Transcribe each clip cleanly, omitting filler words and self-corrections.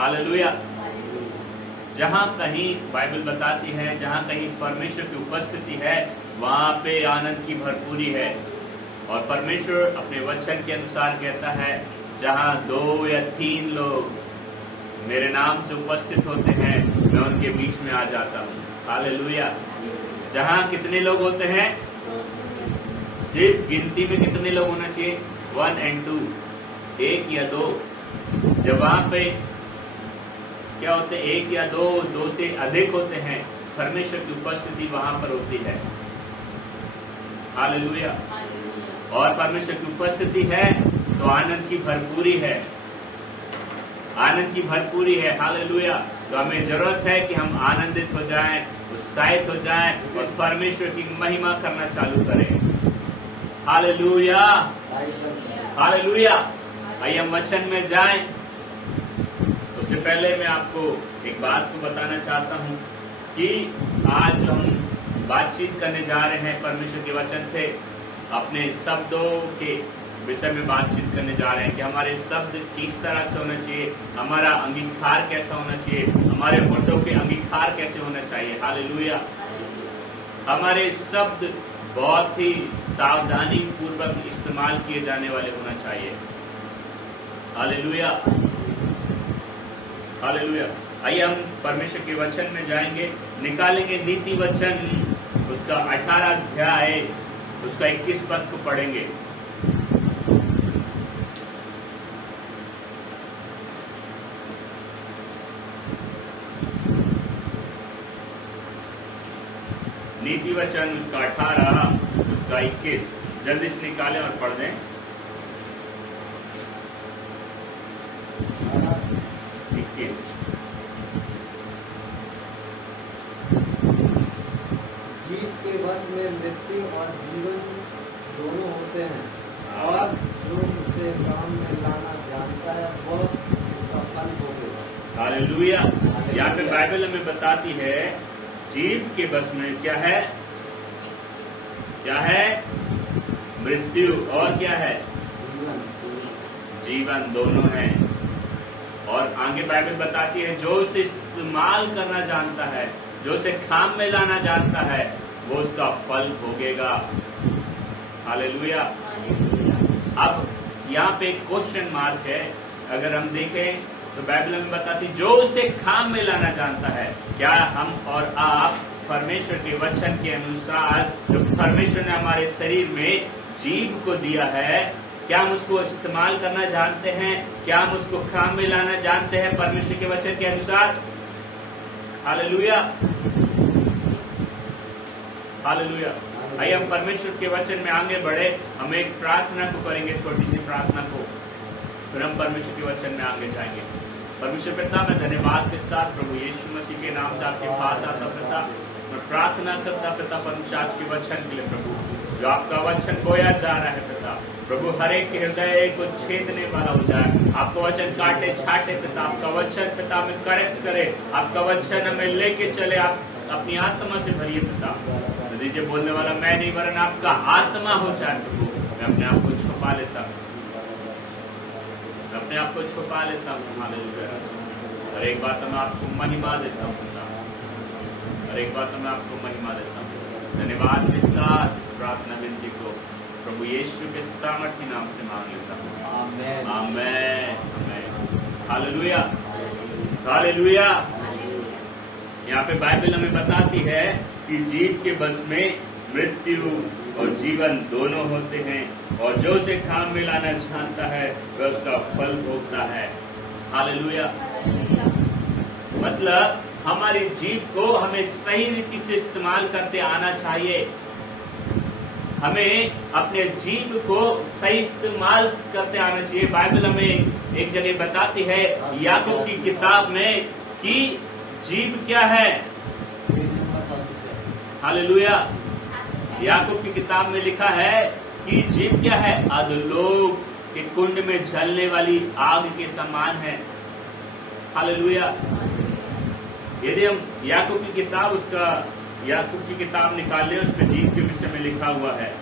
Hallelujah. जहाँ कहीं Bible बताती है, जहाँ कहीं परमेश्वर की उपस्थिति है, वहाँ पे आनंद की भरपूरी है। और परमेश्वर अपने वचन के अनुसार कहता है, जहाँ 2 या 3 लोग मेरे नाम से उपस्थित होते हैं, मैं उनके बीच में आ जाता हूँ। हालेलुया। जहाँ कितने लोग होते हैं? सिर्फ गिनती में कितने लोग होना चाहिए? 1 और 2, 1 या 2। जब वहां पे क्या होते हैं? 1 या 2 से अधिक होते हैं, परमेश्वर की उपस्थिति वहां पर होती है। हालेलुया। और परमेश्वर की उपस्थिति है तो आनंद की भरपूरी है, आनंद की भरपूरी है। हालेलुया। तो हमें जरूरत है कि हम आनंदित हो जाएं, उत्साहित हो जाएं और परमेश्वर की महिमा करना चालू करें। Hallelujah, hallelujah. आइए हम वचन में जाएं। उससे पहले मैं आपको एक बात को बताना चाहता हूं कि आज हम बातचीत करने जा रहे हैं परमेश्वर के वचन से, अपने शब्दों के विषय में बातचीत करने जा रहे हैं कि हमारे शब्द किस तरह से होना चाहिए, हमारा अंगीकार कैसा होना चाहिए, हमारे होठों के अंगीकार कैसे होना चाहिए। हालेलुया। हमारे शब्द बहुत ही सावधानी पूर्वक इस्तेमाल किए जाने वाले होना चाहिए। Hallelujah, hallelujah. आइए हम परमेश्वर के वचन में जाएंगे, निकालेंगे नीति वचन, उसका 18 अध्याय, उसका 21 पद को पढ़ेंगे। नीति वचन उसका 18, उसका 21, जल्दी से निकालें और पढ़ दें। 21। जीव के वश में मृत्यु और जीवन दोनों होते हैं, और जो उसे काम में लाना जानता है वह उसका फल भोगेगा। हालेलुया। यहाँ पे बाइबल हमें बताती है जीव के बस में क्या है? क्या है? मृत्यु और क्या है? जीवन दोनों है। और आगे बाइबल बताती है जो उसे इस्तेमाल करना जानता है, जो उसे काम में लाना जानता है, वो उसका फल भोगेगा। हालेलुया। अब यहाँ पे एक क्वेश्चन मार्क है। अगर हम देखें तो बाइबल में बताती जो उसे काम में लाना जानता है। क्या हम और आप परमेश्वर के वचन के अनुसार जो परमेश्वर ने हमारे शरीर में जीव को दिया है, क्या हम उसको इस्तेमाल करना जानते हैं? क्या हम उसको काम में लाना जानते हैं परमेश्वर के वचन के अनुसार? Hallelujah, hallelujah. आइए हम परमेश्वर के वचन में आगे बढ़े। हम एक प्रार्थना को करेंगे, छोटी सी प्रार्थना को, फिर हम परमेश्वर के वचन में आगे जाएंगे। परमेश्वर पिता, मैं धन्यवाद के साथ प्रभु यीशु मसीह के नाम से आपके पास आता पिता, मैं प्रार्थना करता पिता परमेश्वर आज के वचन के लिए प्रभु, जो आपका वचन बोया जा रहा है पिता, प्रभु हर एक के हृदय को छेदने वाला हो जाए। आपका वचन काटे छाटे पिता, आपका वचन पिता हमें करेक्ट करे, आपका वचन हमें लेके चले, आप अपनी आत्मा से भरिए पिता। दीजिए बोलने वाला मैं नहीं वरन आपका आत्मा हो जाए प्रभु। मैं अपने आप को छुपा लेता हूँ, अपने आप को छुपा लेता हूँ। हालेलुया। और एक बात मैं आपको महिमा देता हूँ पिता, और एक बात मैं आपको महिमा देता हूँ। धन्यवाद के साथ इस प्रार्थना विनती को प्रभु यीशु के सामर्थ्य नाम से मांग लेता हूँ। Amen, amen, amen. Hallelujah, hallelujah. यहाँ पे बाइबल हमें बताती है कि जीव के बस में मृत्यु और जीवन दोनों होते हैं, और जो उसे काम में लाना जानता है वह उसका फल भोगता है। हालेलुया। मतलब हमारी जीव को हमें सही रीति से इस्तेमाल करते आना चाहिए। हमें अपने जीव को सही इस्तेमाल करते आना चाहिए। बाइबल हमें एक जगह बताती है याकूब की किताब में कि जीव क्या है। हालेलुया। याकूब की किताब में लिखा है कि जीव क्या है? अधोलोक के कुंड में जलने वाली आग के समान है। हालेलुया। यदि हम याकूब की किताब, उसका याकूब की किताब निकाल लें, उस पर जीव के विषय में लिखा हुआ है।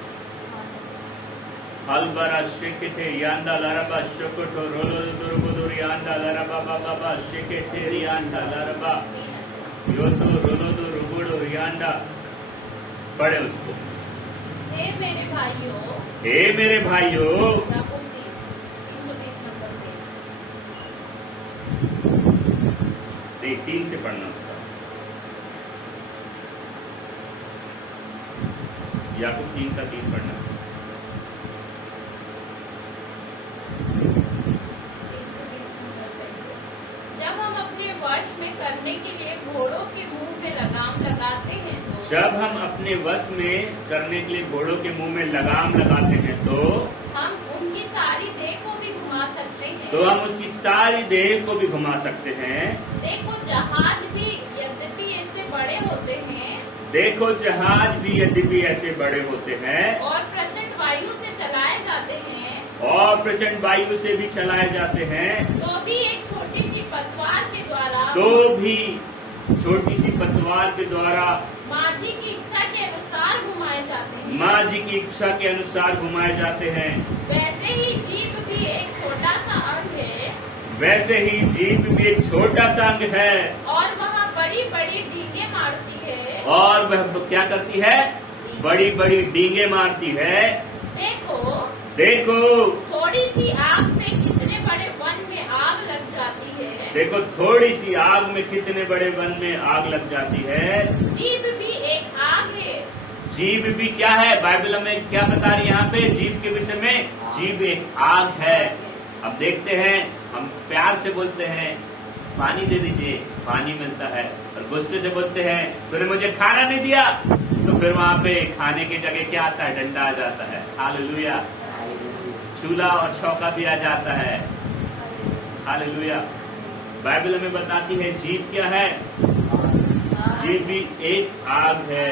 हलबरा शेकिते यांदा लरबा शोकोटो रोलो दुरबुदुर यांदा लरबा बाबा शेके तेरियांडा लरबा योतो रोलोदो रुगुड़ो रियांडा। पढ़े उसको। हे मेरे भाइयों, हे मेरे भाइयों, याकूब 330 नंबर पेज। नहीं 3 से पढ़ना उसका। याकूब 3 का 3 पढ़ना। 320 नंबर पेज। जब हम अपने वश में करने के लिए घोड़ों के मुंह में लगाम लगाते हैं तो जब हम अपने वश में करने के लिए घोड़ों के मुंह में लगाम लगाते हैं तो हम उनकी सारी देह को भी घुमा सकते हैं। तो हम उसकी सारी देह को भी घुमा सकते हैं। देखो जहाज भी यद्यपि ऐसे बड़े होते हैं देखो जहाज भी यद्यपि ऐसे बड़े होते हैं और प्रचंड वायु से चलाए जाते हैं और प्रचंड वायु से भी चलाए जाते हैं, तो भी एक छोटी सी पतवार के द्वारा तो भी छोटी सी पतवार के द्वारा माँ जी की इच्छा के अनुसार घुमाए जाते हैं। माँ जी की इच्छा के अनुसार घुमाए जाते हैं। वैसे ही जीभ भी एक छोटा सा अंग है वैसे ही जीभ भी एक छोटा सा अंग है और वह बड़ी बड़ी डींगे मारती है। और वह क्या करती है? बड़ी बड़ी डींगे मारती है। देखो थोड़ी सी आग से कितने बड़े वन में आग लग जाती है। देखो थोड़ी सी आग में कितने बड़े वन में आग लग जाती है। जीभ भी एक आग है। जीभ भी क्या है? बाइबल हमें क्या बता रही है यहाँ पे जीभ के विषय में? जीभ एक आग है। अब देखते हैं, हम प्यार से बोलते हैं पानी दे दीजिए, पानी मिलता है, और गुस्से से बोलते हैं तूने मुझे खाना नहीं दिया, तो फिर वहाँ पे खाने की जगह क्या आता है? डंडा आ जाता है। हालेलुया। चूल्हा और चौका भी आ जाता है। हालेलुया। बाइबल हमें बताती है जीभ क्या है? जीभ भी एक आग है।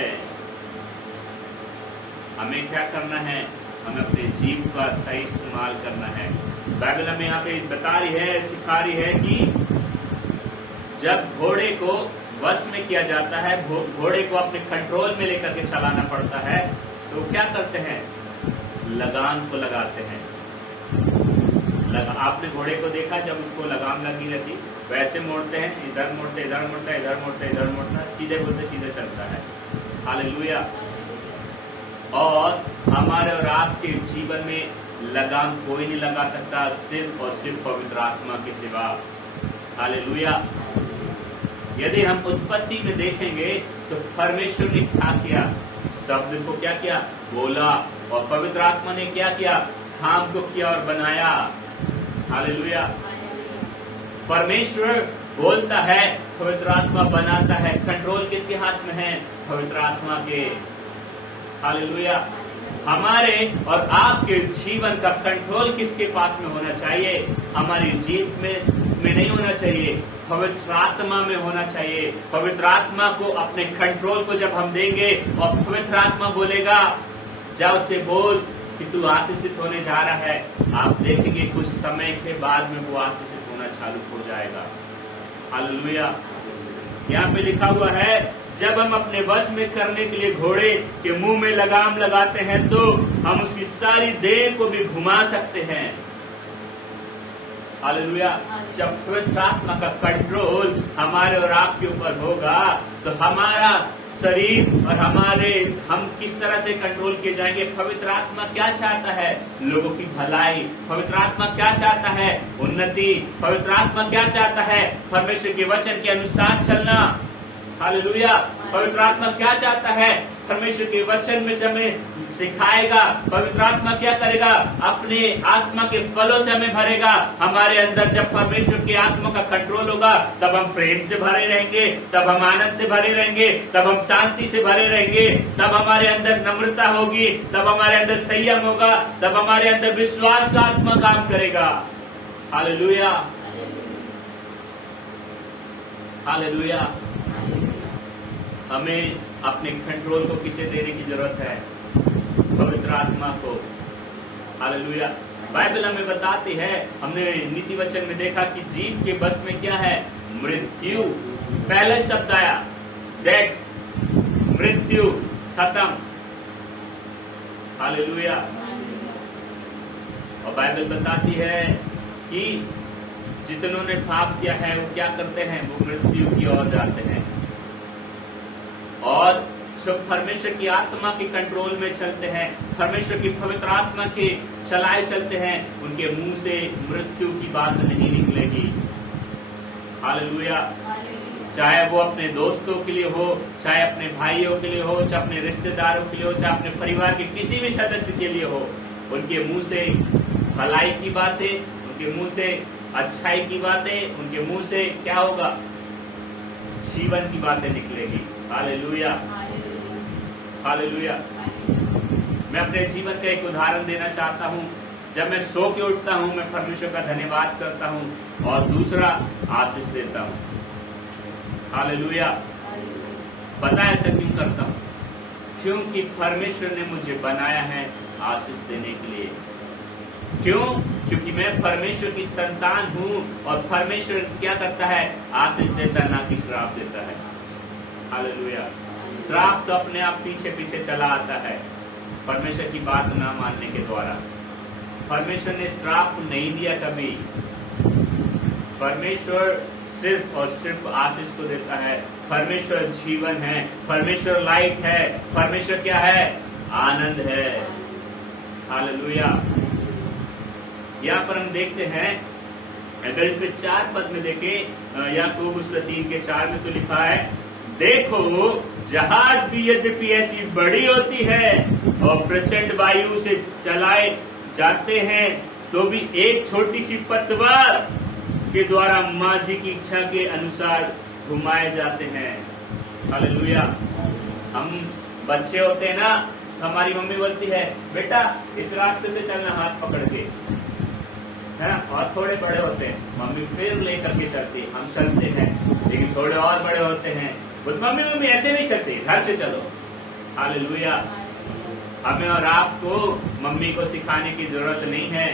हमें क्या करना है? हमें अपने जीभ का सही इस्तेमाल करना है। बाइबल हमें यहाँ पे बता रही है, सिखा रही है कि जब घोड़े को वश में किया जाता है, घोड़े को अपने कंट्रोल में लेकर के चलाना पड़ता है, तो क्या करते हैं? लगाम को लगाते हैं। आपने घोड़े को देखा जब उसको लगाम लगी रहती, वैसे मोड़ते हैं, इधर मोड़ते, इधर मोड़ता है, इधर मोड़ते, इधर मोड़ता है, सीधे बोलते सीधे चलता है। हालेलुया। और हमारे और आपके जीवन में लगाम कोई नहीं लगा सकता, सिर्फ और सिर्फ पवित्र आत्मा के सिवा। हालेलुया। यदि हम उत्पत्ति में देखेंगे तो परमेश्वर ने क्या किया? शब्द को क्या किया? बोला, और पवित्र आत्मा ने क्या किया? खाम को किया और बनाया। हालेलुया। परमेश्वर बोलता है, पवित्र आत्मा बनाता है। कंट्रोल किसके हाथ में है? पवित्र आत्मा के। हालेलुया। हमारे और आपके जीवन का कंट्रोल किसके पास में होना चाहिए? हमारी जीभ में नहीं होना चाहिए, पवित्र आत्मा में होना चाहिए। पवित्र आत्मा को अपने कंट्रोल को जब हम देंगे और पवित्र आत्मा बोलेगा जाओ से बोल कि तू आशीषित होने जा रहा है, आप देखेंगे कुछ समय के बाद में वो आशीषित होना चालू हो जाएगा। हालेलुया। यहाँ पे लिखा हुआ है जब हम अपने वश में करने के लिए घोड़े के मुंह में लगाम लगाते हैं तो हम उसकी सारी देह को भी घुमा सकते हैं। हालेलुया। जब पवित्र आत्मा का कंट्रोल हमारे और आपके ऊपर होगा तो हमारा शरीर और हम किस तरह से कंट्रोल किए जाएंगे? पवित्र आत्मा क्या चाहता है? लोगों की भलाई। पवित्र आत्मा क्या चाहता है? उन्नति। पवित्र आत्मा क्या चाहता है? परमेश्वर के वचन के अनुसार चलना। हालेलुया। पवित्र आत्मा क्या चाहता है? परमेश्वर के वचन में से हमें सिखाएगा। पवित्र आत्मा क्या करेगा? अपने आत्मा के फलों से हमें भरेगा। हमारे अंदर जब परमेश्वर की आत्मा का कंट्रोल होगा तब हम प्रेम से भरे रहेंगे, तब हम आनंद से भरे रहेंगे, तब हम शांति से भरे रहेंगे, तब हमारे अंदर नम्रता होगी, तब हमारे अंदर संयम होगा, तब हमारे अंदर विश्वास का आत्मा काम करेगा। हालेलुया। हालेलुया। हमें अपने कंट्रोल को किसे देने की जरूरत है? पवित्र आत्मा को। हालेलुया। बाइबल हमें बताती है, हमने नीति वचन में देखा कि जीव के बस में क्या है? मृत्यु। पहले शब्द आया डेथ, मृत्यु, खत्म। हालेलुया। और बाइबल बताती है कि जितनों ने पाप किया है वो क्या करते हैं, वो मृत्यु की ओर जाते हैं। और जो परमेश्वर की आत्मा के कंट्रोल में चलते हैं, परमेश्वर की पवित्र आत्मा के चलाए चलते हैं, उनके मुंह से मृत्यु की बात नहीं निकलेगी। हालेलुया। चाहे वो अपने दोस्तों के लिए हो, चाहे अपने भाइयों के लिए हो, चाहे अपने रिश्तेदारों के लिए हो, चाहे अपने परिवार के किसी भी सदस्य के लिए हो, उनके मुंह से भलाई की बातें, उनके मुंह से अच्छाई की बातें, उनके मुंह से क्या होगा, जीवन की बातें निकलेगी। Hallelujah, hallelujah. मैं अपने जीवन का एक उदाहरण देना चाहता हूँ। जब मैं सो के उठता हूँ, मैं परमेश्वर का धन्यवाद करता हूँ और दूसरा आशीष देता हूँ। हालेलुया। पता है ऐसा क्यों करता हूँ? क्योंकि परमेश्वर ने मुझे बनाया है आशीष देने के लिए। क्यों? क्योंकि मैं परमेश्वर की संतान हूँ और परमेश्वर क्या करता है, आशीष देता है, ना कि श्राप देता है। हालेलुया। श्राप तो अपने आप पीछे पीछे चला आता है परमेश्वर की बात ना मानने के द्वारा। परमेश्वर ने श्राप नहीं दिया कभी। परमेश्वर सिर्फ और सिर्फ आशीष को देता है। परमेश्वर जीवन है, परमेश्वर लाइट है, परमेश्वर क्या है, आनंद है। हालेलुया। यहाँ पर हम देखते हैं, अगर इसमें 4 पद में देखें, याकूब उसका 3:4 में तो लिखा है, देखो जहाज भी यद्यपि ऐसी बड़ी होती है और प्रचंड वायु से चलाए जाते हैं, तो भी एक छोटी सी पतवार के द्वारा माझी की इच्छा के अनुसार घुमाए जाते हैं। हालेलुया। हम बच्चे होते हैं ना, हमारी मम्मी बोलती है, बेटा इस रास्ते से चलना हाथ पकड़ के, है ना। और थोड़े बड़े होते हैं, मम्मी फिर लेकर के चलती, हम चलते हैं। लेकिन थोड़े और बड़े होते हैं, मम्मी मम्मी ऐसे नहीं चलती, घर से चलो। हालेलुया। हमें और आपको मम्मी को सिखाने की जरूरत नहीं है।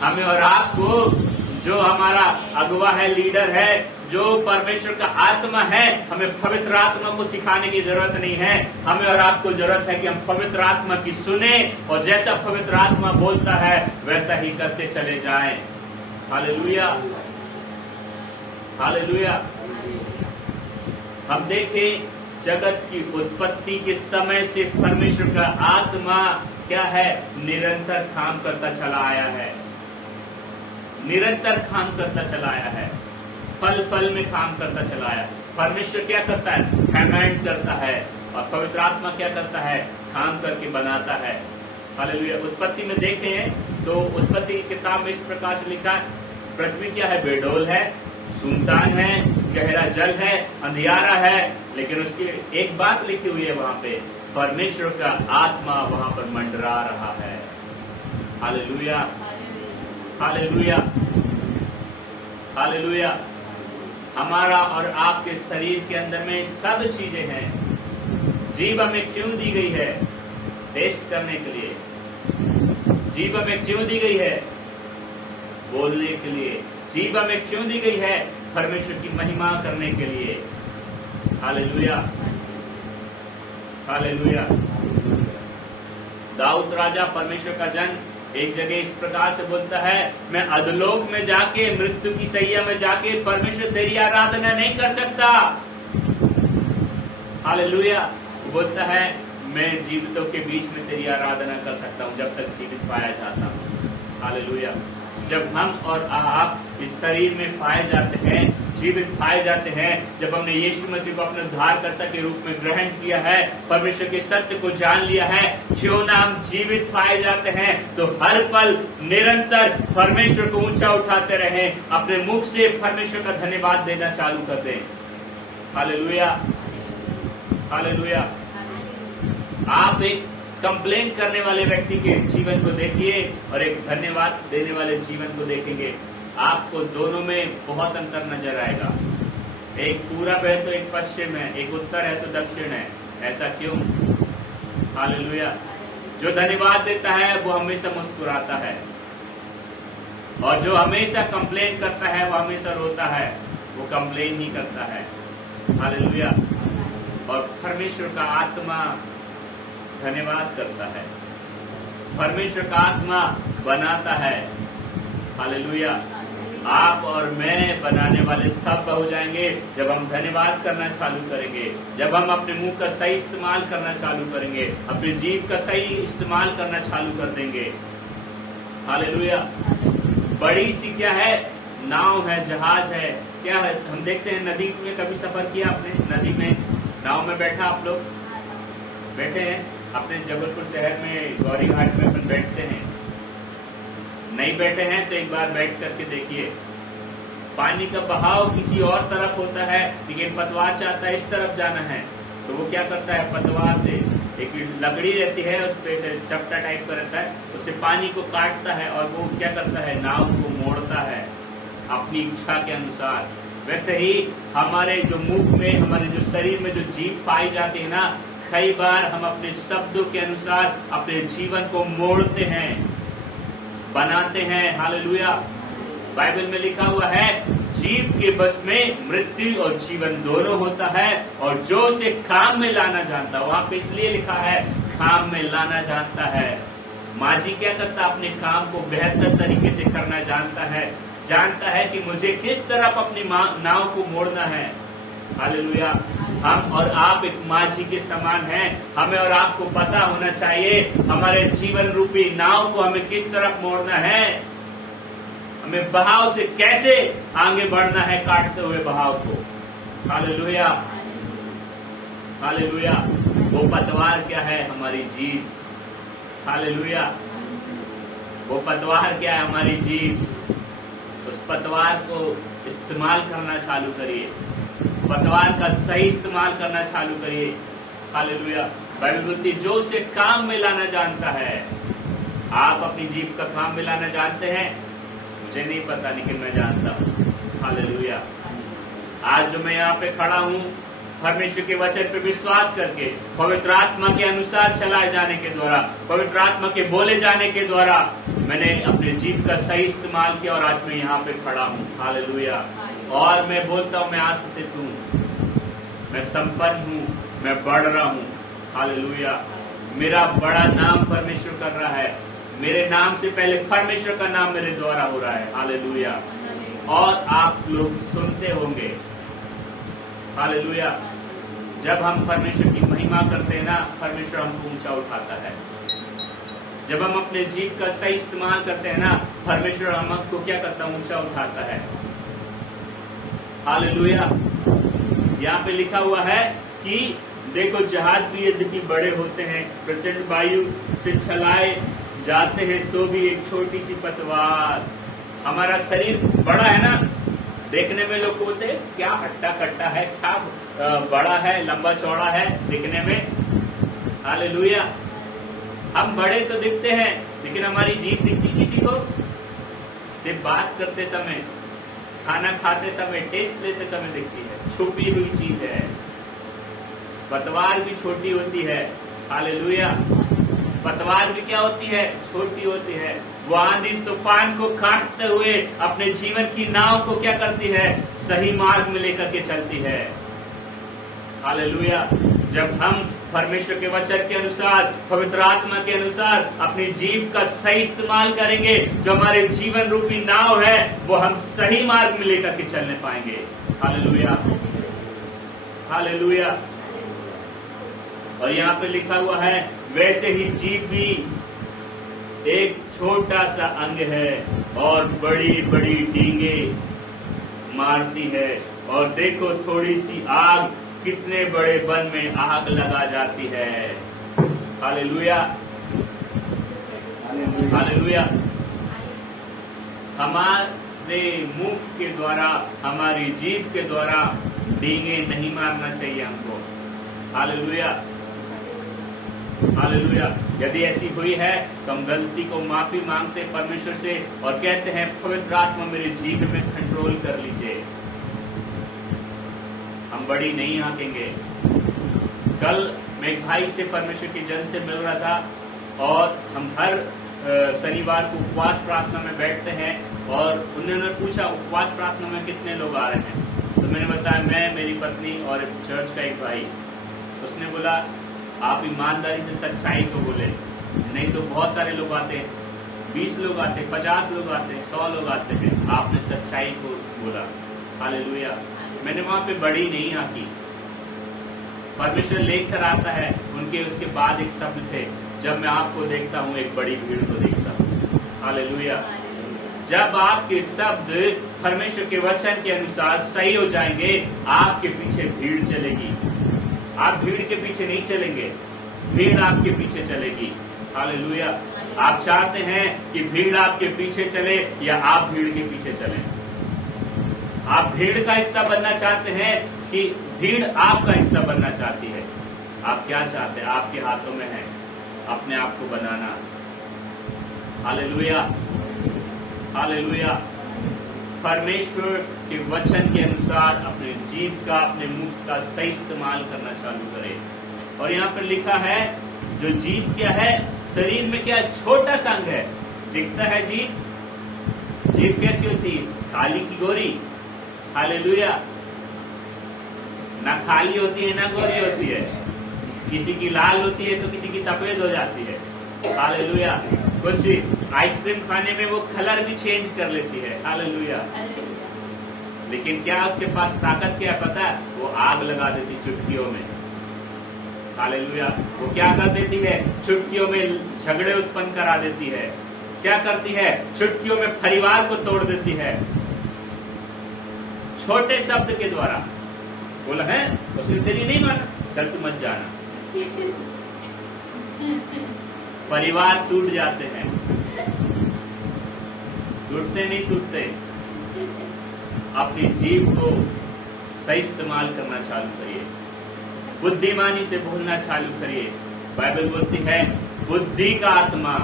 हमें और आपको जो हमारा अगुवा है, लीडर है, जो परमेश्वर का आत्मा है, हमें पवित्र आत्मा को सिखाने की जरूरत नहीं है। हमें और आपको जरूरत है कि हम पवित्र आत्मा की सुने और जैसा पवित्र आत्मा बोलता है वैसा ही करते चले जाएं। Hallelujah, hallelujah. हम देखें, जगत की उत्पत्ति के समय से परमेश्वर का आत्मा क्या है, निरंतर काम करता चला आया है। निरंतर काम करता चला आया है, पल पल में काम करता चला आया। परमेश्वर क्या करता है, कमांड करता है, और पवित्र आत्मा क्या करता है, काम करके बनाता है। हालेलुया। उत्पत्ति में देखें तो उत्पत्ति की किताब में इस प्रकार से लिखा है, पृथ्वी क्या है, बेडोल है, सुनसान है, गहरा जल है, अंधियारा है, लेकिन उसकी एक बात लिखी हुई है वहां पे, परमेश्वर का आत्मा वहां पर मंडरा रहा है। Hallelujah, hallelujah, hallelujah. हमारा और आपके शरीर के अंदर में सब चीजें हैं। जीभ हमें क्यों दी गई है, टेस्ट करने के लिए। जीभ हमें क्यों दी गई है, बोलने के लिए। जीभ हमें क्यों दी गई है, परमेश्वर की महिमा करने के लिए। Hallelujah, hallelujah. दाऊद राजा, परमेश्वर का जन, एक जगह इस प्रकार से बोलता है, मैं अधोलोक में जाके, मृत्यु की सैया में जाके परमेश्वर तेरी आराधना नहीं कर सकता। हालेलुया। बोलता है, मैं जीवितों के बीच में तेरी आराधना कर सकता हूँ जब तक जीवित पाया जाता हूँ। हालेलुया। जब हम और आप इस शरीर में पाए जाते हैं, जीवित पाए जाते हैं, जब हमने यीशु मसीह को अपने उद्धारकर्ता के रूप में ग्रहण किया है, परमेश्वर के सत्य को जान लिया है, क्यों ना हम जीवित पाए जाते हैं, तो हर पल निरंतर परमेश्वर को ऊंचा उठाते रहें, अपने मुख से परमेश्वर का धन्यवाद देना चालू कर दें। Hallelujah, hallelujah. आप एक कंप्लेंट करने वाले व्यक्ति के जीवन को देखिए और एक धन्यवाद देने वाले जीवन को देखेंगे, आपको दोनों में बहुत अंतर नजर आएगा। एक पूरब है तो एक पश्चिम है, एक उत्तर है तो दक्षिण है। ऐसा क्यों? हालेलुया। जो धन्यवाद देता है वो हमेशा मुस्कुराता है, और जो हमेशा कंप्लेन करता है वो हमेशा रोता है, वो कंप्लेन नहीं करता है। हालेलुया। और परमेश्वर का आत्मा धन्यवाद करता है, परमेश्वर का आत्मा बनाता है। हालेलुया। आप और मैं बनाने वाले तब हो जाएंगे जब हम धन्यवाद करना चालू करेंगे, जब हम अपने मुंह का सही इस्तेमाल करना चालू करेंगे, अपनी जीभ का सही इस्तेमाल करना चालू कर देंगे। हालेलुया। बड़ी सी क्या है, नाव है, जहाज है, क्या है। हम देखते हैं नदी में, कभी सफर किया आपने? नदी में नाव में बैठा आप लोग बैठे हैं? अपने जबलपुर शहर में गौरी घाट में अपन बैठते हैं। नहीं बैठे हैं तो एक बार बैठ करके देखिए। पानी का बहाव किसी और तरफ होता है, लेकिन पतवार चाहता है इस तरफ जाना है, तो वो क्या करता है, पतवार से एक लकड़ी रहती है, उस पे से चपटा टाइप का रहता है, उससे पानी को काटता है और वो क्या करता है, नाव को मोड़ता है अपनी इच्छा के अनुसार। वैसे ही हमारे जो मुख में, हमारे जो शरीर में जो जीभ पाई जाती है ना, कई बार हम अपने शब्दों के अनुसार अपने जीवन को मोड़ते हैं, बनाते हैं। हालेलुया। बाइबल में लिखा हुआ है, जीभ के बस में मृत्यु और जीवन दोनों होता है, और जो उसे काम में लाना जानता है, वहां पे इसलिए लिखा है काम में लाना जानता है। माजी क्या करता है, अपने काम को बेहतर तरीके से करना जानता है कि मुझे किस तरफ अपनी नाव को मोड़ना है। हालेलुया। हम और आप एक माझी के समान हैं। हमें और आपको पता होना चाहिए हमारे जीवन रूपी नाव को हमें किस तरफ मोड़ना है, हमें बहाव से कैसे आगे बढ़ना है, काटते हुए बहाव को। हालेलुया। हालेलुया। वो पतवार क्या है, हमारी जीभ। हालेलुया। वो पतवार क्या है, हमारी जीभ। उस पतवार को इस्तेमाल करना चालू करिए, पतवार का सही इस्तेमाल करना चालू करिए। हालेलुया। बाइबल बोलती है, जो उसे काम में लाना जानता है। आप अपनी जीभ का काम में लाना जानते हैं? मुझे नहीं पता, लेकिन मैं जानता हूँ। हालेलुया। आज जो मैं यहाँ पे खड़ा हूँ, परमेश्वर के वचन पे विश्वास करके, पवित्र आत्मा के अनुसार चलाए जाने के द्वारा, पवित्र आत्मा के बोले जाने के द्वारा मैंने अपने जीभ का सही इस्तेमाल किया और आज मैं यहाँ पे खड़ा हूँ। हालेलुया। और मैं बोलता हूँ, मैं आशीषित हूँ, मैं संपन्न हूँ, मैं बढ़ रहा हूँ। हालेलुया। मेरा बड़ा नाम परमेश्वर कर रहा है, मेरे नाम से पहले परमेश्वर का नाम मेरे द्वारा हो रहा है। हालेलुया। और आप लोग सुनते होंगे। हालेलुया। जब हम परमेश्वर की महिमा करते हैं ना, परमेश्वर हमको ऊंचा उठाता है। जब हम अपने जीभ का सही इस्तेमाल करते हैं ना, परमेश्वर हमको क्या करता है, ऊंचा उठाता है। हालेलुया। यहाँ पे लिखा हुआ है कि देखो, जहाज भी यद्यपि बड़े होते हैं, प्रचंड वायु से चलाए जाते हैं, तो भी एक छोटी सी पतवार। हमारा शरीर बड़ा है ना, देखने में लोग बोलते हैं क्या हट्टा कट्टा है, क्या बड़ा है, लंबा चौड़ा है दिखने में। हालेलुया। हम बड़े तो दिखते हैं, लेकिन हमारी जीभ दिखती किसी को? सिर्फ बात करते समय, खाना खाते समय, टेस्ट लेते समय दिखती है, छुपी हुई चीज है। पतवार भी छोटी होती है। हालेलुया। पतवार भी क्या होती है, छोटी होती है। वो आंधी तूफान को काटते हुए अपने जीवन की नाव को क्या करती है, सही मार्ग में लेकर के चलती है। हालेलुया। जब हम परमेश्वर के वचन के अनुसार, पवित्र आत्मा के अनुसार अपनी जीभ का सही इस्तेमाल करेंगे, जो हमारे जीवन रूपी नाव है, वो हम सही मार्ग में लेकर के चलने पाएंगे। हालेलुया। हालेलुया। और यहाँ पे लिखा हुआ है, वैसे ही जीभ भी एक छोटा सा अंग है और बड़ी बड़ी डींगे मारती है, और देखो थोड़ी सी आग कितने बड़े वन में आग लगा जाती है। हालेलुया। हालेलुया। हमारे मुख के द्वारा, हमारी जीभ के द्वारा डींगे नहीं मारना चाहिए हमको। हालेलुया। हालेलुया। यदि ऐसी हुई है तो हम गलती को माफी मांगते परमेश्वर से और कहते हैं, पवित्र आत्मा मेरी जीभ में कंट्रोल कर लीजिए। हम बड़ी नहीं हाँकेंगे। कल मैं एक भाई से, परमेश्वर के जन से मिल रहा था, और हम हर शनिवार को उपवास प्रार्थना में बैठते हैं, और उन्होंने पूछा उपवास प्रार्थना में कितने लोग आ रहे हैं, तो मैंने बताया मैं, मेरी पत्नी और चर्च का एक भाई। उसने बोला आप ईमानदारी से सच्चाई को बोले, नहीं तो बहुत सारे लोग आते हैं, 20 लोग आते हैं, 50 लोग आते हैं, 100 लोग आते हैं। आपने सच्चाई को बोला। हालेलुया। मैंने वहां पे बड़ी नहीं आकी। परमेश्वर लेकर आता है, उनके उसके बाद एक शब्द थे, जब मैं आपको देखता हूँ एक बड़ी भीड़ को देखता हूँ। हालेलुया। जब आपके शब्द परमेश्वर के वचन के अनुसार सही हो जाएंगे, आपके पीछे भीड़ चलेगी। आप भीड़ के पीछे नहीं चलेंगे, भीड़ आपके पीछे चलेगी। हालेलुया। आप चाहते हैं कि भीड़ आपके पीछे चले या आप भीड़ के पीछे चलें? आप भीड़ का हिस्सा बनना चाहते हैं कि भीड़ आपका हिस्सा बनना चाहती है? आप क्या चाहते हैं? आपके हाथों में है अपने आप को बनाना। Hallelujah, hallelujah. परमेश्वर के वचन के अनुसार अपने जीभ का, अपने मुख का सही इस्तेमाल करना चालू करें। और यहाँ पर लिखा है, जो जीभ क्या है, शरीर में क्या छोटा सा अंग है। दिखता है जीभ? जीभ कैसी होती है? काली की गोरी। हालेलुया। ना खाली होती है ना गोरी होती है, किसी की लाल होती है तो किसी की सफेद हो जाती है। हालेलुया। कुछ आइसक्रीम खाने में वो कलर भी चेंज कर लेती है। हालेलुया। लेकिन क्या उसके पास ताकत क्या पता है? वो आग लगा देती चुटकियों में। हालेलुया। वो क्या कर देती है? चुटकियों में झगड़े उत्पन्न करा देती है। क्या करती है? चुटकियों में परिवार को तोड़ देती है, छोटे शब्द के द्वारा। बोला है उसने तेरी नहीं माना, चल तू मत जाना। परिवार टूट जाते हैं। टूटते नहीं टूटते। अपनी जीभ को सही इस्तेमाल करना चालू करिए, बुद्धिमानी से बोलना चालू करिए। बाइबल बोलती है बुद्धि का आत्मा,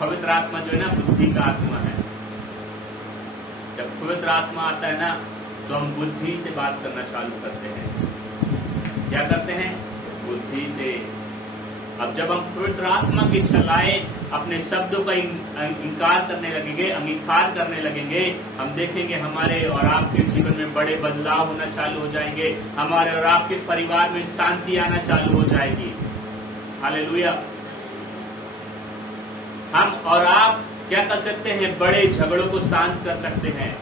पवित्र आत्मा जो है ना, बुद्धि का आत्मा है। जब पवित्र आत्मा आता है ना, तो हम बुद्धि से बात करना चालू करते हैं। क्या करते हैं? बुद्धि से। अब जब हम पवित्र आत्मा की चलाए अपने शब्दों का इंकार करने लगेंगे, अंगीकार करने लगेंगे, हम देखेंगे हमारे और आपके जीवन में बड़े बदलाव होना चालू हो जाएंगे। हमारे और आपके परिवार में शांति आना चालू हो जाएगी। हालेलुया। हम और आप क्या कर सकते हैं? बड़े झगड़ों को शांत कर सकते हैं।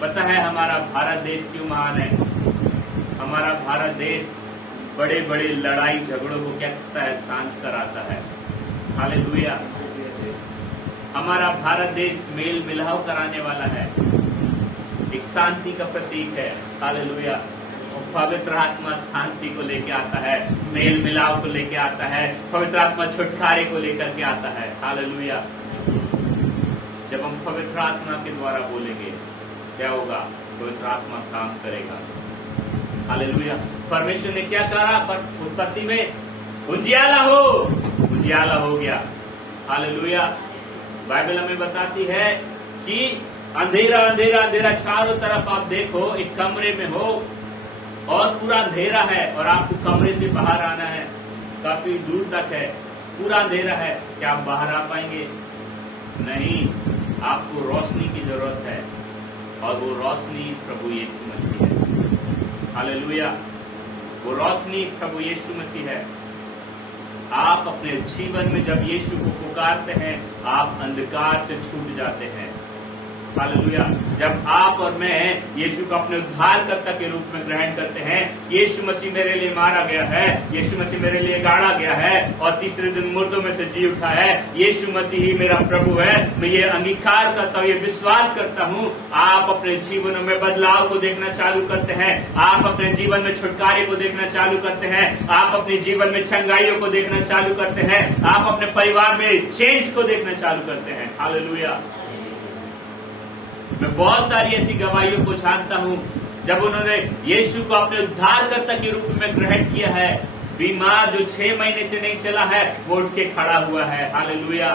पता है हमारा भारत देश क्यों महान है? हमारा भारत देश बड़े बड़े लड़ाई झगड़ों को क्या करता है? शांत कराता है। हालेलुया। हमारा भारत देश मेल मिलाप कराने वाला है, एक शांति का प्रतीक है। हालेलुया। पवित्र आत्मा शांति को लेके आता है, मेल मिलाप को लेके आता है, पवित्र आत्मा छुटकारे को लेकर के आता है। हालेलुया। जब हम पवित्र आत्मा के द्वारा बोलेंगे, क्या होगा? पवित्र आत्मा काम करेगा। हालेलुया। परमेश्वर ने क्या कहा? पर उत्पत्ति में उजियाला हो, उजियाला हो गया। हालेलुया। बाइबल हमें बताती है कि अंधेरा अंधेरा अंधेरा चारों तरफ आप देखो, एक कमरे में हो और पूरा अंधेरा है और आपको कमरे से बाहर आना है, काफी दूर तक है, पूरा अंधेरा है। क्या आप बाहर आ पाएंगे? नहीं, आपको रोशनी की जरूरत है और वो रोशनी प्रभु यीशु मसीह है। हालेलुया। वो रोशनी प्रभु यीशु मसीह है। आप अपने जीवन में जब यीशु को पुकारते हैं, आप अंधकार से छूट जाते हैं। हालेलुया। जब आप और मैं यीशु को अपने उद्धारकर्ता के रूप में ग्रहण करते हैं, यीशु मसीह मेरे लिए मारा गया है, यीशु मसीह मेरे लिए गाड़ा गया है और तीसरे दिन मुर्दों में से जी उठा है, यीशु मसीह ही मेरा प्रभु है, मैं ये अंगीकार करता हूँ, ये विश्वास करता हूँ, आप अपने जीवनों में बदलाव को देखना चालू करते हैं। आप अपने जीवन में छुटकारे को देखना चालू करते हैं। आप अपने जीवन में चंगाइयों को देखना चालू करते हैं। आप अपने परिवार में चेंज को देखना चालू करते हैं। हालेलुया। मैं बहुत सारी ऐसी गवाहियों को जानता हूं, जब उन्होंने यीशु को अपने उद्धारकर्ता के रूप में ग्रहण किया है, बीमार जो 6 महीने से नहीं चला है, वो उठ के खड़ा हुआ है। हालेलुया।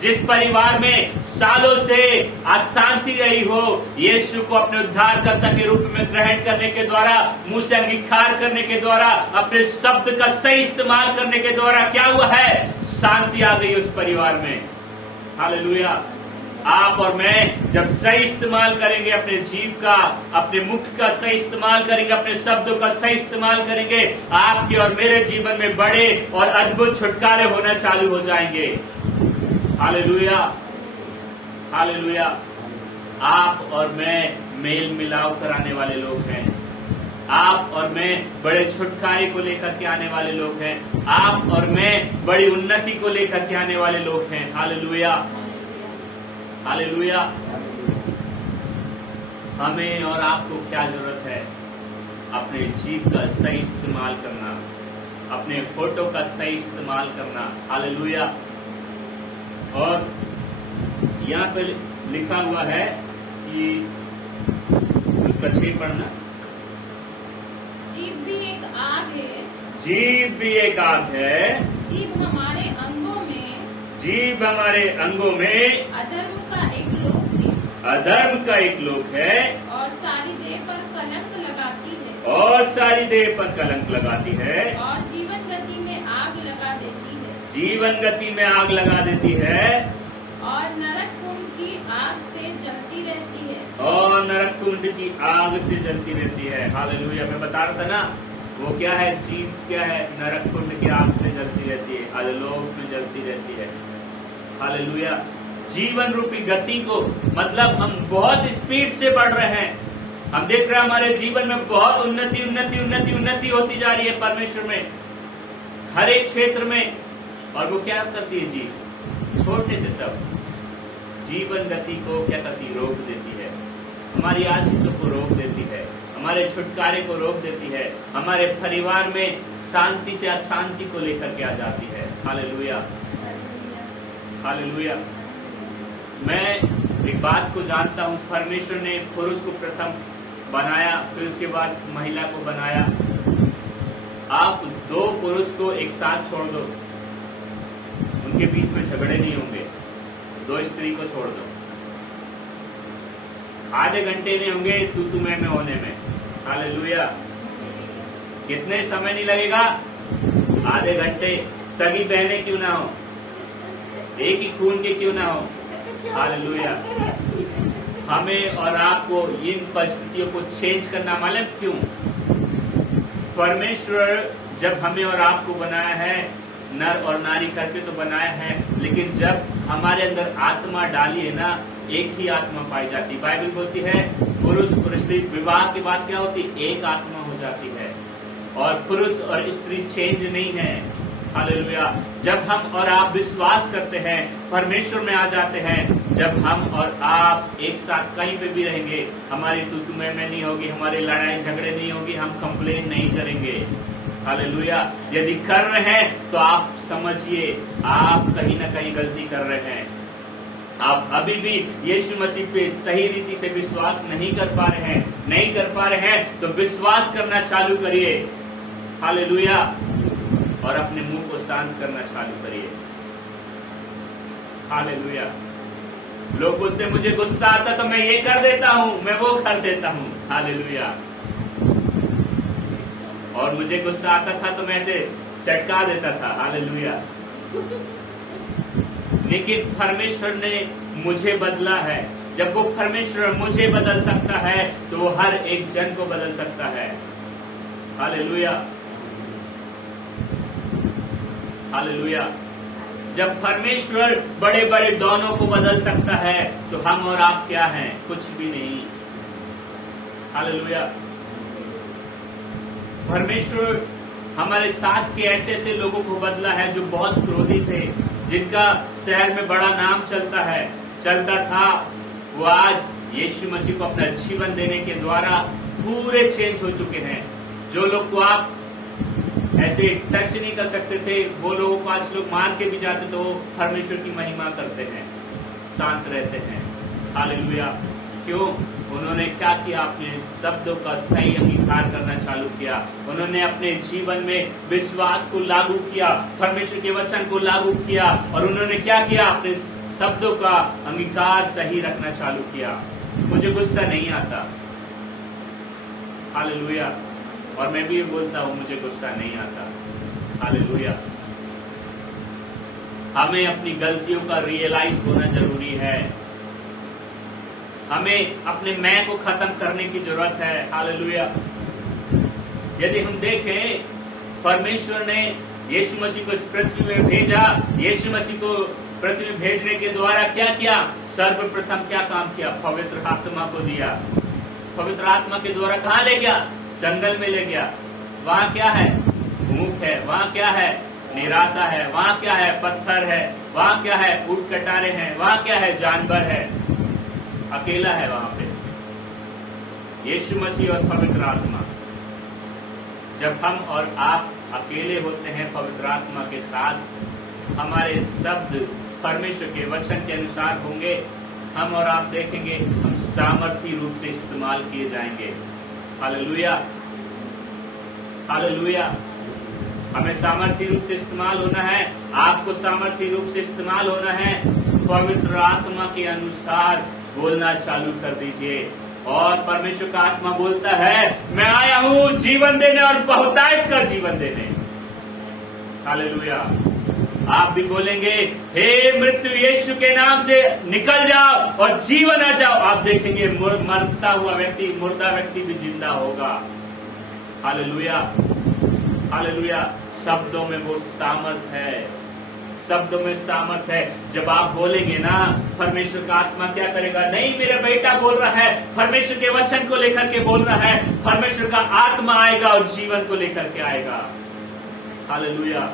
जिस परिवार में सालों से अशांति रही हो, यीशु को अपने उद्धारकर्ता के रूप में ग्रहण करने के द्वारा, मुंह से अंगीकार करने के द्वारा, अपने शब्द का सही इस्तेमाल करने के द्वारा क्या हुआ है? शांति आ गई उस परिवार में। हालेलुया। आप और मैं जब सही इस्तेमाल करेंगे अपने जीव का, अपने मुख का सही इस्तेमाल करेंगे, अपने शब्दों का सही इस्तेमाल करेंगे, आपके और मेरे जीवन में बड़े और अद्भुत छुटकारे होना चालू हो जाएंगे। हालेलुया। हालेलुया। आप और मैं मेल मिलाप कराने वाले लोग हैं। आप और मैं बड़े छुटकारे को लेकर के आने वाले लोग हैं। आप और मैं बड़ी उन्नति को लेकर के आने वाले लोग हैं। Hallelujah, hallelujah. हमें और आपको क्या जरूरत है? अपने जीभ का सही इस्तेमाल करना, अपने होठों का सही इस्तेमाल करना। हालेलुया। और यहाँ पे लिखा हुआ है कि उसका 6 पढ़ना। जीभ भी एक आग है। जीभ भी एक आग है। जीभ हमारे अंगों में। जीभ हमारे अंगों में अधर्म का एक लोक है। अधर्म का एक लोक है। और सारी देह पर कलंक लगाती है। और सारी देह पर कलंक लगाती है। और जीवन गति में आग लगा देती है। जीवन गति में आग लगा देती है। और नरक कुंड की आग से जलती रहती है। और नरक कुंड की आग से जलती रहती है। हालेलुया। मैं बता रहा था ना, वो क्या है? जीभ क्या है? नरक कुंड की आग से जलती रहती है, अधोलोक में जलती रहती है। हालेलुया। जीवन रूपी गति को, मतलब हम बहुत स्पीड से बढ़ रहे हैं। हम देख रहे हैं हमारे जीवन में बहुत उन्नति उन्नति उन्नति उन्नति होती जा रही है परमेश्वर में, हर एक क्षेत्र में। और वो क्या करती है? जीभ छोटे से सब जीवन गति को क्या करती? रोक देती है। हमारी आशीषों को रोक देती है, हमारे छुटकारे को रोक देती है, हमारे परिवार में शांति से अशांति को लेकर के आ जाती है। Hallelujah, hallelujah. मैं एक बात को जानता हूँ, परमेश्वर ने पुरुष को प्रथम बनाया, फिर उसके बाद महिला को बनाया। आप 2 पुरुष को एक साथ छोड़ दो, उनके बीच में झगड़े नहीं होंगे। 2 स्त्री को छोड़ दो, आधे घंटे नहीं होंगे तू मैं होने में। हालेलुया। कितने समय नहीं लगेगा? आधे घंटे। सगी बहनें क्यों ना हो, एक ही खून के क्यों ना हो। हालेलुया। हमें और आपको इन परिस्थितियों को चेंज करना मालूम क्यों? परमेश्वर जब हमें और आपको बनाया है, नर और नारी करके तो बनाया है, लेकिन जब हमारे अंदर आत्मा डाली है ना, एक ही आत्मा पाई जाती। बाइबल बोलती है पुरुष और स्त्री विवाह के बाद क्या होती? एक आत्मा हो जाती है। और पुरुष और स्त्री चेंज नहीं है। हालेलुया। जब हम और आप विश्वास करते हैं, परमेश्वर में आ जाते हैं, जब हम और आप एक साथ कहीं पे भी रहेंगे, हमारी तू मैं नहीं होगी, हमारी लड़ाई झगड़े नहीं होगी, हम कंप्लेन नहीं करेंगे। हालेलुया। यदि कर रहे हैं तो आप समझिए आप कहीं ना कहीं गलती कर रहे हैं। आप अभी भी यीशु मसीह पे सही रीति से विश्वास नहीं कर पा रहे हैं, नहीं कर पा रहे हैं तो विश्वास करना चालू करिए। हालेलुया। और अपने मुंह को शांत करना चालू करिए। हालेलुया। लोग बोलते मुझे गुस्सा आता तो मैं ये कर देता हूं, मैं वो कर देता हूं। हालेलुया। और मुझे गुस्सा आता था तो मैं ऐसे चटका देता था। हालेलुया। लेकिन परमेश्वर ने मुझे बदला है। जब वो परमेश्वर मुझे बदल सकता है तो वो हर एक जन को बदल सकता है। Hallelujah, hallelujah. जब परमेश्वर बड़े बड़े डॉनों को बदल सकता है तो हम और आप क्या हैं? कुछ भी नहीं। हालेलुया। परमेश्वर हमारे साथ के ऐसे ऐसे लोगों को बदला है जो बहुत क्रोधी थे, जिनका शहर में बड़ा नाम चलता था। वो आज यीशु मसीह को अपना जीवन देने के द्वारा पूरे चेंज हो चुके हैं। जो लोग को आप ऐसे टच नहीं कर सकते थे, वो लोगों को आज लोग मार के भी जाते तो वो परमेश्वर की महिमा करते हैं, शांत रहते हैं। हालेलुया। क्यों? उन्होंने क्या किया? अपने शब्दों का सही अंगीकार करना चालू किया। उन्होंने अपने जीवन में विश्वास को लागू किया, परमेश्वर के वचन को लागू किया, और उन्होंने क्या किया? अपने शब्दों का अंगीकार सही रखना चालू किया। मुझे गुस्सा नहीं आता। हालेलुया। और मैं भी बोलता हूं मुझे गुस्सा नहीं आता। हालेलुया। हमें अपनी गलतियों का रियलाइज होना जरूरी है। हमें अपने मैं को खत्म करने की जरूरत है। हालेलुया। यदि हम देखें, परमेश्वर ने यीशु मसीह को इस पृथ्वी में भेजा, यीशु मसीह को पृथ्वी में भेजने के द्वारा क्या किया? सर्वप्रथम क्या काम किया? पवित्र आत्मा को दिया। पवित्र आत्मा के द्वारा कहाँ ले गया? जंगल में ले गया। वहाँ क्या है? भूख है। वहाँ क्या है? निराशा है। वहाँ क्या है? पत्थर है। वहाँ क्या है? ऊंट कटारे हैं। वहाँ क्या है? जानवर है। अकेला है वहाँ पे यीशु मसीह और पवित्र आत्मा। जब हम और आप अकेले होते हैं पवित्र आत्मा के साथ, हमारे शब्द परमेश्वर के वचन के अनुसार होंगे, हम और आप देखेंगे हम सामर्थी रूप से इस्तेमाल किए जाएंगे। Hallelujah, hallelujah. हमें सामर्थी रूप से इस्तेमाल होना है। आपको सामर्थी रूप से इस्तेमाल होना है। पवित्र आत्मा के अनुसार बोलना चालू कर दीजिए। और परमेश्वर का आत्मा बोलता है, मैं आया हूं जीवन देने और बहुतायत का जीवन देने। हालेलुया। आप भी बोलेंगे, हे मृत्यु यीशु के नाम से निकल जाओ और जीवन आ जाओ। आप देखेंगे मरता हुआ व्यक्ति, मुर्दा व्यक्ति भी जिंदा होगा। Hallelujah, hallelujah. शब्दों में वो सामर्थ है, शब्दों में सामर्थ है। जब आप बोलेंगे ना, परमेश्वर का आत्मा क्या करेगा? नहीं, मेरा बेटा बोल रहा है, परमेश्वर के वचन को लेकर के बोल रहा है। परमेश्वर का आत्मा आएगा और जीवन को लेकर के आएगा। हालेलुया।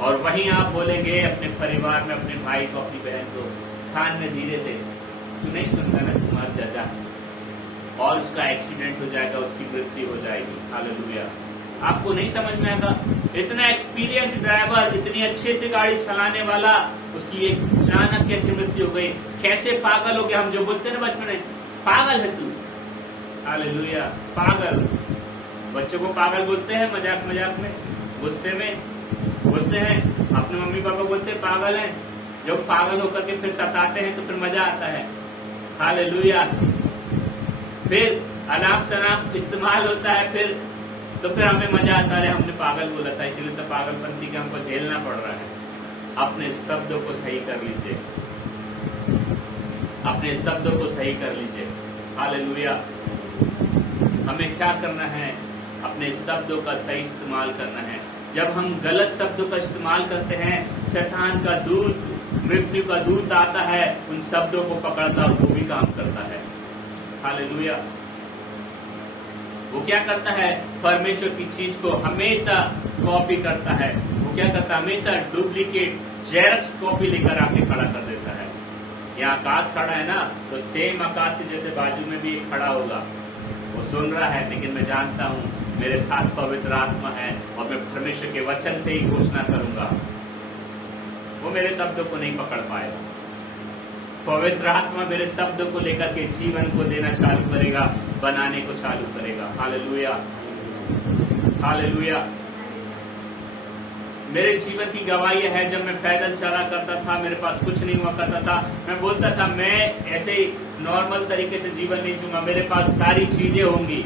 और वहीं आप बोलेंगे अपने परिवार में, अपने भाई को, अपनी बहन को, कान में धीरे से, तू नहीं सुनता ना, तू मर जा, और उसका एक्सीडेंट हो जाएगा, उसकी मृत्यु हो जाएगी। हालेलुया। आपको नहीं समझ में आएगा। इतना एक्सपीरियंस ड्राइवर, इतनी अच्छे से गाड़ी चलाने वाला, उसकी एक अचानक कैसे मृत्यु हो गई? कैसे पागल हो गया? हम जो बोलते हैं ना बचपन में, पागल है तू। हालेलुया, पागल। बच्चों को पागल बोलते हैं मजाक मजाक में, गुस्से में बोलते हैं। अपने मम्मी पापा बोलते हैं पागल है। जब पागल होकर के फिर सताते हैं तो फिर मजा आता है। हालेलुया। फिर अनाप शनाप इस्तेमाल होता है, फिर हमें मजा आता है, हमने पागल बोला था, इसीलिए तो पागलपंती का हमको झेलना पड़ रहा है। अपने शब्दों को सही कर लीजिए, अपने शब्दों को सही कर लीजिए। हालेलुया। हमें क्या करना है? अपने शब्दों का सही इस्तेमाल करना है। जब हम गलत शब्दों का इस्तेमाल करते हैं, शैतान का दूत, मृत्यु का दूत आता है, उन शब्दों को पकड़ता और वो भी काम करता है। हालेलुया। वो क्या करता है? परमेश्वर की चीज को हमेशा कॉपी करता है। वो क्या करता है? हमेशा डुप्लीकेट, जेरक्स कॉपी लेकर आके खड़ा कर देता है। यहाँ आकाश खड़ा है ना, तो सेम आकाश के जैसे बाजू में भी एक खड़ा होगा। वो सुन रहा है, लेकिन मैं जानता हूँ मेरे साथ पवित्र आत्मा है और मैं परमेश्वर के वचन से ही घोषणा करूंगा। वो मेरे शब्दों को नहीं पकड़ पाएगा। पवित्र आत्मा मेरे शब्दों को लेकर के जीवन को देना चालू करेगा, बनाने को चालू करेगा। Hallelujah, hallelujah. मेरे जीवन की गवाही है, जब मैं पैदल चला करता था, मेरे पास कुछ नहीं हुआ करता था, मैं बोलता था मैं ऐसे ही नॉर्मल तरीके से जीवन नहीं जीऊंगा, मेरे पास सारी चीजें होंगी।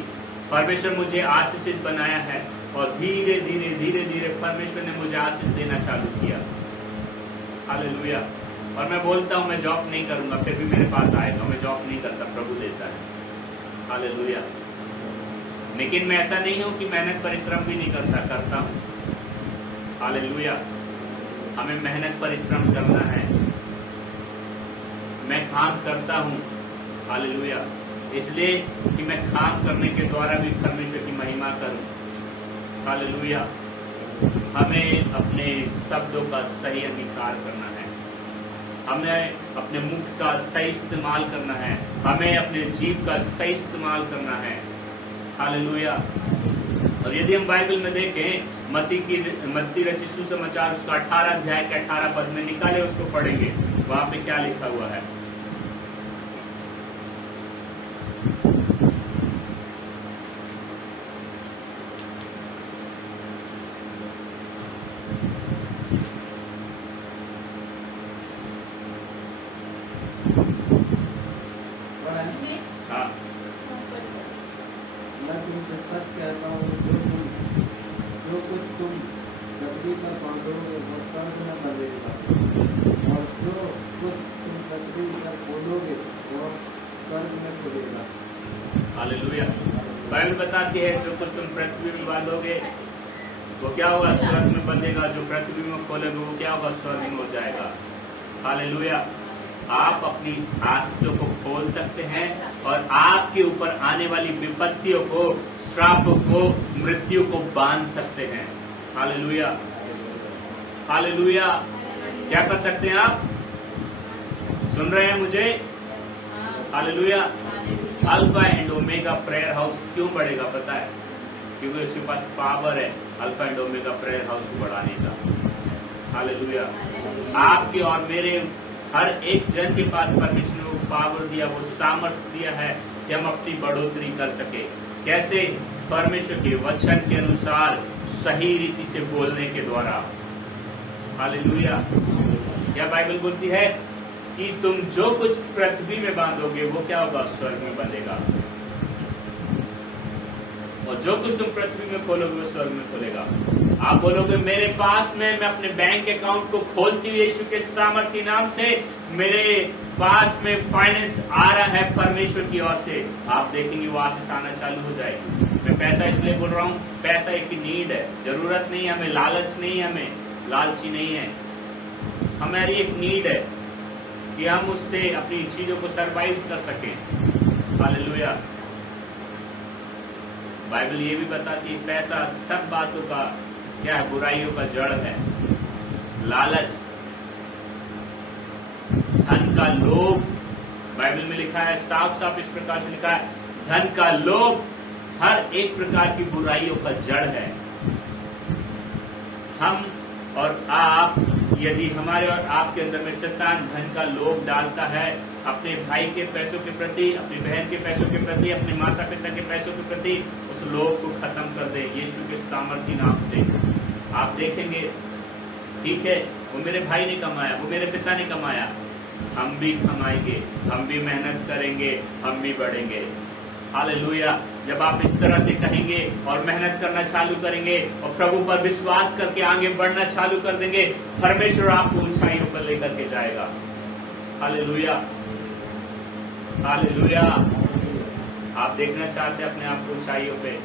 परमेश्वर मुझे आशीषित बनाया है और धीरे धीरे धीरे धीरे परमेश्वर ने मुझे आशीष देना चालू किया। हालेलुया। और मैं बोलता हूँ मैं जॉब नहीं करूंगा, फिर भी मेरे पास आएगा। मैं जॉब नहीं करता, प्रभु देता है। हालेलुया। लेकिन मैं ऐसा नहीं हूं कि मेहनत परिश्रम भी नहीं करता हूं। हालेलुया। हमें मेहनत परिश्रम करना है। मैं काम करता हूं। हालेलुया। इसलिए कि मैं काम करने के द्वारा भी परमेश्वर की महिमा करूं। हालेलुया। हमें अपने शब्दों का सही अंगीकार करना है। हमें अपने मुख का सही इस्तेमाल करना है। हमें अपने जीभ का सही इस्तेमाल करना है। हालेलुया। और यदि हम बाइबल में देखें, मत्ती रचित सुसमाचार उसका 18 अध्याय के 18 पद में निकाले, उसको पढ़ेंगे, वहां पे क्या लिखा हुआ है। मैं तुमसे सच कहता हूँ, जो कुछ तुम पृथ्वी पर बांधोगे वो स्वर्ग में बंधेगा, और जो कुछ तुम पृथ्वी पर खोलोगे वो स्वर्ग में खुलेगा। हालेलुया। बाइबल बताती है जो कुछ तुम पृथ्वी में बांधोगे वो क्या होगा? स्वर्ग में बंधेगा। जो पृथ्वी में खोलोगे वो क्या होगा? स्वर्ग में हो जाएगा। हालेलुया। आप अपनी आशीषों को खोल सकते हैं और आपके ऊपर आने वाली विपत्तियों को, श्रापों को, मृत्यु को बांध सकते हैं। Hallelujah, hallelujah. क्या कर सकते हैं आप? सुन रहे हैं मुझे? Hallelujah. Alpha and omega prayer house क्यों बढ़ेगा पता है? क्योंकि उसके पास पावर है alpha and omega prayer house को बढ़ाने का। हालेलुया। आपके और मेरे हर एक जन के पास परमेश्वर ने वो पावर दिया, वो सामर्थ्य दिया है कि हम अपनी बढ़ोतरी कर सके। कैसे? परमेश्वर के वचन के अनुसार सही रीति से बोलने के द्वारा। हालेलुया। क्या बाइबल बोलती है कि तुम जो कुछ पृथ्वी में बांधोगे वो क्या होगा? स्वर्ग में बंधेगा, और जो कुछ तुम पृथ्वी में खोलोगे वो स्वर्ग में खोलेगा। आप बोलोगे मेरे पास में, मैं अपने बैंक अकाउंट को खोलती हुई यीशु के सामर्थ्य नाम से मेरे पास में फाइनेंस आ रहा है परमेश्वर की ओर से। आप देखेंगे वो आशीष आना चालू हो जाएगी। मैं पैसा इसलिए बोल रहा हूँ, पैसा एक नीड है, जरूरत नहीं है हमें, लालच नहीं है हमें, लालची नहीं है, हमारी एक नीड है कि हम उससे अपनी चीजों को सरवाइव कर सकें। हालेलुया। बाइबल ये भी बताती है पैसा सब बातों का क्या है? बुराइयों का जड़ है। लालच, धन का लोभ, बाइबल में लिखा है, साफ साफ इस प्रकार से लिखा है, धन का लोभ हर एक प्रकार की बुराइयों का जड़ है। हम और आप, यदि हमारे और आपके अंदर में शैतान धन का लोभ डालता है, अपने भाई के पैसों के प्रति, अपनी बहन के पैसों के प्रति, अपने माता पिता के पैसों के प्रति, उस लोभ को खत्म कर दे यीशु के सामर्थ्य नाम से। आप देखेंगे, ठीक है, वो मेरे भाई ने कमाया, वो मेरे पिता ने कमाया, हम भी कमाएंगे, हम भी मेहनत करेंगे, हम भी बढ़ेंगे। हालेलुया। जब आप इस तरह से कहेंगे और मेहनत करना चालू करेंगे और प्रभु पर विश्वास करके आगे बढ़ना चालू कर देंगे, परमेश्वर आपको ऊंचाइयों पर लेकर के जाएगा। Hallelujah, hallelujah. आप देखना चाहते हैं अपने आप को ऊंचाइयों पे?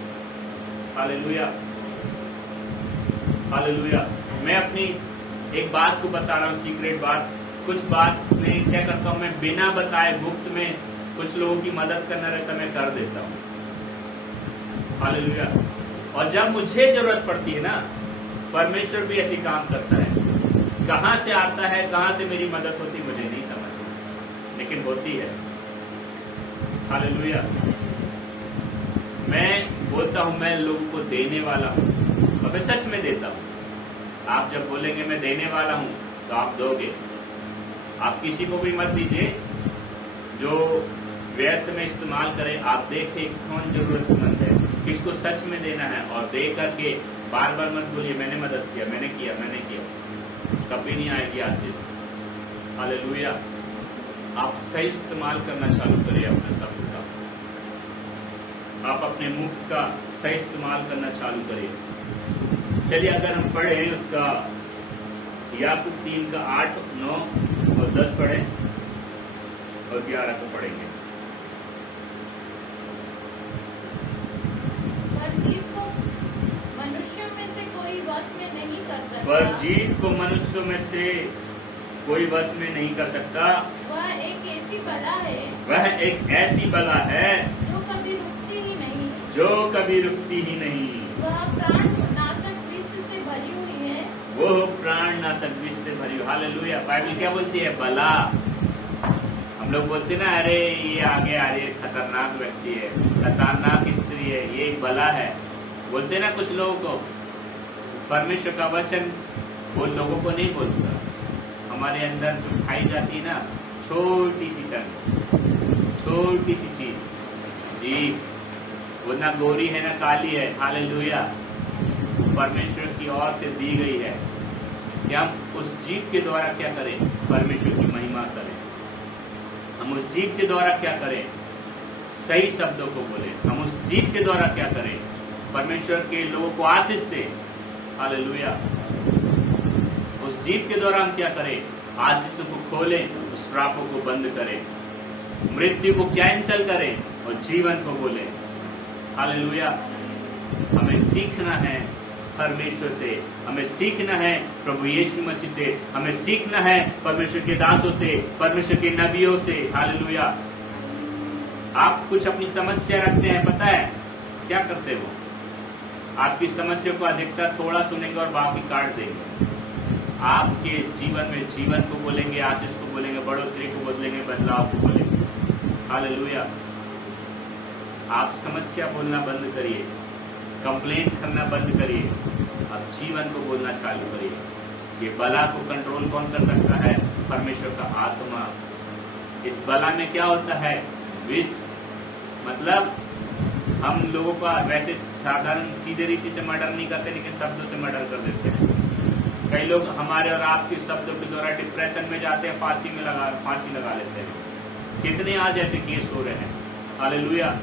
Hallelujah, hallelujah. मैं अपनी एक बात को बता रहा हूँ, सीक्रेट बात। कुछ बात में क्या करता हूँ, मैं बिना बताए गुप्त में कुछ लोगों की मदद करना रहता मैं कर देता हूँ। हालेलुया। और जब मुझे जरूरत पड़ती है ना, परमेश्वर भी ऐसी काम करता है। कहां से आता है, कहां से मेरी मदद होती मुझे नहीं समझ, लेकिन होती है। हालेलुया। मैं बोलता हूं मैं लोगों को देने वाला हूं, और मैं सच में देता हूं। आप जब बोलेंगे मैं देने वाला हूं तो आप दोगे। आप किसी को भी मत दीजिए जो व्यर्थ में इस्तेमाल करे। आप देखें कौन जरूरतमंद है, किसको सच में देना है, और दे करके बार बार मत बोलिए मैंने मदद किया, मैंने किया, मैंने किया। कभी नहीं आएगी आशीष। हालेलुया। आप सही इस्तेमाल करना चालू करिए अपने शब्द का, आप अपने मुख का सही इस्तेमाल करना चालू करिए। चलिए अगर हम पढ़े उसका याकूब 3 का 8, 9 और 10 पढ़े और 11 को पढ़ेंगे। पर जीव को मनुष्यों में से कोई वश में नहीं कर सकता। पर जीव को मनुष्यों में से कोई वश में नहीं कर सकता। वह एक ऐसी बला है, वह एक ऐसी बला है जो कभी रुकती ही नहीं, जो कभी रुकती ही नहीं। वह प्राण नाशक विष से भरी हुई है, वो प्राण नाशक विष से भरी हुई। हालेलुया। बाइबल क्या बोलती है? बला। हम लोग बोलते ना, अरे ये आगे आ रही है, खतरनाक व्यक्ति है, खतरनाक स्त्री है, ये एक बला है, बोलते ना कुछ लोगों को। परमेश्वर का वचन वो लोगों को नहीं बोलता। हमारे अंदर जो खाई जाती है ना, छोटी सी टंग, छोटी सी चीज, जी, वो ना गोरी है ना काली है। हालेलुया। परमेश्वर की ओर से दी गई है कि हम उस जीव के द्वारा क्या करें? परमेश्वर की महिमा करें। हम उस जीव के द्वारा क्या करें? सही शब्दों को बोले। हम उस जीव के द्वारा क्या करें? परमेश्वर के लोगों को आशीष दें। हालेलुया। उस जीव के द्वारा हम क्या करें? आशीषों को खोलें, उस श्रापों को बंद करें, मृत्यु को कैंसल करें और जीवन को बोले। हालेलुया। हमें सीखना है परमेश्वर से, हमें सीखना है प्रभु यीशु मसीह से, हमें सीखना है परमेश्वर के दासों से, परमेश्वर के नबियों से। हालेलुया। आप कुछ अपनी समस्या रखते हैं, पता है क्या करते हो? आपकी समस्या को अधिकतर थोड़ा सुनेंगे और बाकी काट देंगे। आपके जीवन में जीवन को बोलेंगे, आशीष को बोलेंगे, बढ़ोतरी को बोलेंगे, बदलाव को बोलेंगे। हालेलुया। आप समस्या बोलना बंद करिए, कंप्लेंट करना बंद करिए, अब जीवन को बोलना चालू करिए। ये बला को कंट्रोल कौन कर सकता है? परमेश्वर का आत्मा। इस बला में क्या होता है? विष। मतलब हम लोगों का वैसे साधारण सीधे रीति से मर्डर नहीं करते, लेकिन शब्दों से मर्डर कर देते हैं। कई लोग हमारे और आपके शब्दों के द्वारा डिप्रेशन में जाते हैं, फांसी लगा लेते हैं। कितने आज ऐसे केस हो रहे हैं। हालेलुया।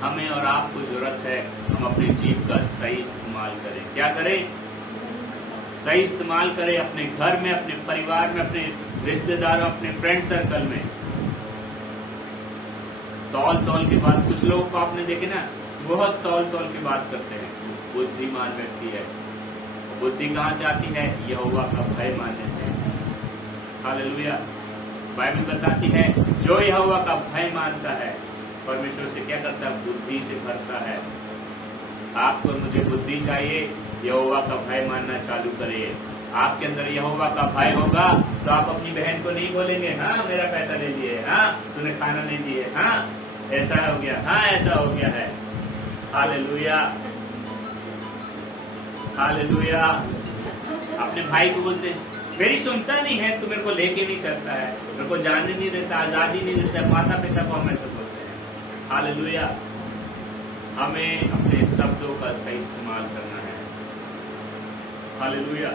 हमें और आपको जरूरत है हम अपने जीव का सही इस्तेमाल करें। क्या करें? सही इस्तेमाल करें अपने घर में, अपने परिवार में, अपने रिश्तेदारों, अपने फ्रेंड सर्कल में। तौल की बात, कुछ लोगों को आपने देखे ना, बहुत तौल की बात करते हैं। बुद्धिमान व्यक्ति है। बुद्धि कहाँ से आती है? यहोवा का भय मानने से। हालेलुया। बाइबल बताती है जो यहोवा का भय मानता है परमेश्वर से क्या करता है? बुद्धि से भरता है। आपको मुझे बुद्धि चाहिए, यहोवा का भय मानना चालू करिए। आपके अंदर यहोवा का भय होगा तो आप अपनी बहन को नहीं बोलेंगे, हाँ मेरा पैसा ले लिए, हाँ तूने खाना नहीं दिए, हाँ ऐसा हो गया, हाँ ऐसा हो गया है। हालेलुया। हालेलुया। अपने भाई को बोलते हैं मेरी सुनता नहीं है, तू मेरे को लेके नहीं चलता है, मेरे को जानने नहीं देता, आजादी नहीं देता। माता पिता को हम ऐसा बोलते हैं। हालेलुया। हमें अपने शब्दों का सही इस्तेमाल करना है। हालेलुया।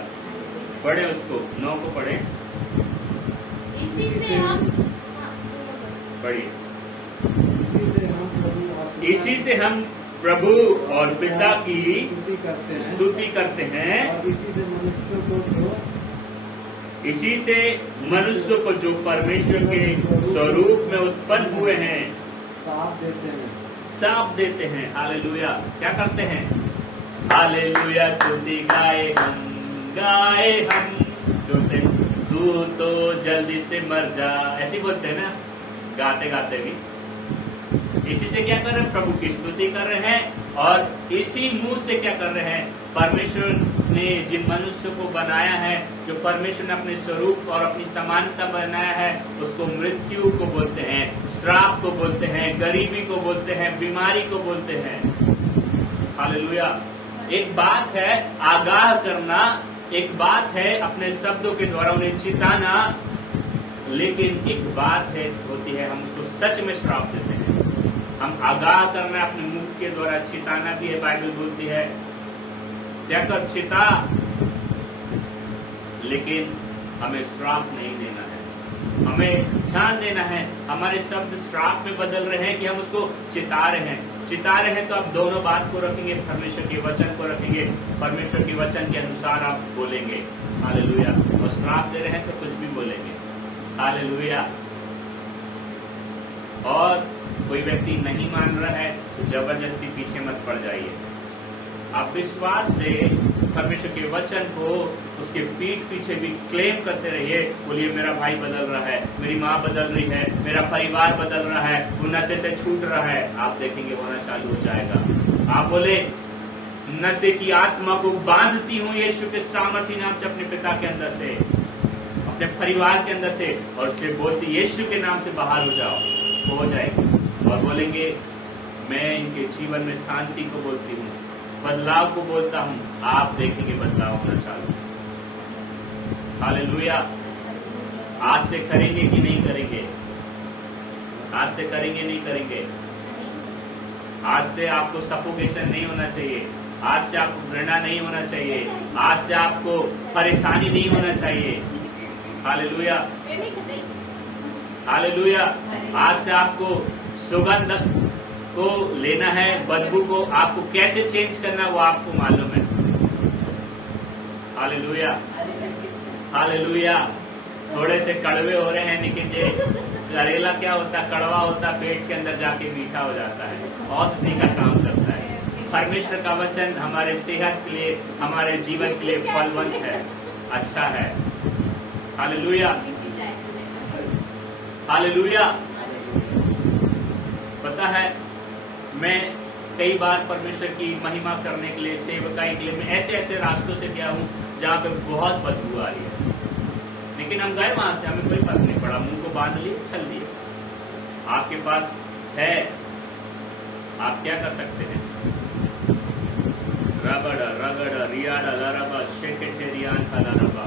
पढ़े उसको, 9 को पढ़े। इसी से हम पढ़िए। इसी से हम प्रभु और पिता की स्तुति करते हैं, और इसी से मनुष्य को जो परमेश्वर के स्वरूप में उत्पन्न हुए हैं साफ देते हैं। हालेलुया। क्या करते हैं? हालेलुया। स्तुति गाए हम बोलते तू तो जल्दी से मर जा, ऐसे बोलते हैं ना, गाते गाते भी। इसी से क्या कर रहे हैं? प्रभु की स्तुति कर रहे हैं। और इसी मुंह से क्या कर रहे हैं? परमेश्वर ने जिन मनुष्य को बनाया है, जो परमेश्वर ने अपने स्वरूप और अपनी समानता बनाया है, उसको मृत्यु को बोलते हैं, श्राप को बोलते हैं, गरीबी को बोलते हैं, बीमारी को बोलते हैं। हालेलुया। एक बात है आगाह करना, एक बात है अपने शब्दों के द्वारा उन्हें चिताना, लेकिन एक बात होती है हम उसको सच में श्राप देते हैं। हम आगाह करना अपने मुख के द्वारा, चिताना भी है। बाइबल बोलती है क्या कर? चिता, लेकिन हमें श्राप नहीं देना है। हमें ध्यान देना है हमारे शब्द श्राप में बदल रहे हैं कि हम उसको चिता रहे हैं। तो आप दोनों बात को रखेंगे, परमेश्वर के वचन को रखेंगे, परमेश्वर के वचन के अनुसार आप बोलेंगे। हालेलुया। और श्राप दे रहे हैं तो कुछ भी बोलेंगे। हालेलुया। और कोई व्यक्ति नहीं मान रहा है तो जबरदस्ती पीछे मत पड़ जाइए। आप विश्वास से परमेश्वर के वचन को उसके पीठ पीछे भी क्लेम करते रहिए। बोलिए मेरा भाई बदल रहा है, मेरी माँ बदल रही है, मेरा परिवार बदल रहा है, वो नशे से छूट रहा है। आप देखेंगे होना चालू हो जाएगा। आप बोले नशे की आत्मा को बांधती हूँ यीशु के सामर्थ्य नाम से, अपने पिता के अंदर से, अपने परिवार के अंदर से, और उससे बोलती यीशु के नाम से बाहर हो जाओ, हो जाएगी। और बोलेंगे मैं इनके जीवन में शांति को बोलती हूँ, बदलाव को बोलता हूँ। आप देखेंगे बदलाव होना चालू। हालेलुया। आज से करेंगे कि नहीं करेंगे? आज से करेंगे नहीं करेंगे? आज से आपको सफोकेशन नहीं होना चाहिए, आज से आपको घृणा नहीं होना चाहिए, आज से आपको परेशानी नहीं होना चाहिए। हालेलुया। हालेलुया। आज से आपको सुगंध को लेना है, बदबू को आपको कैसे चेंज करना वो आपको मालूम है। हालेलुया। हालेलुया। थोड़े से कड़वे हो रहे हैं, लेकिन ये करेला क्या होता है? कड़वा होता है, पेट के अंदर जाके मीठा हो जाता है, औषधि का काम करता है। परमेश्वर का वचन हमारे सेहत के लिए, हमारे जीवन के लिए फलवंत है, अच्छा है। Hallelujah, hallelujah. पता है, मैं कई बार परमेश्वर की महिमा करने के लिए, सेवकाई के लिए मैं ऐसे ऐसे रास्तों से गया हूँ जहाँ पे बहुत बदबू आ रही है, लेकिन हम गए वहां से, हमें कोई फर्क नहीं पड़ा, मुंह को बांध लिए, चल दिए। आपके पास है, आप क्या कर सकते हैं? रगड़ रगड़ रियाड़ा लरबा शेकेटे रियान खलारबा,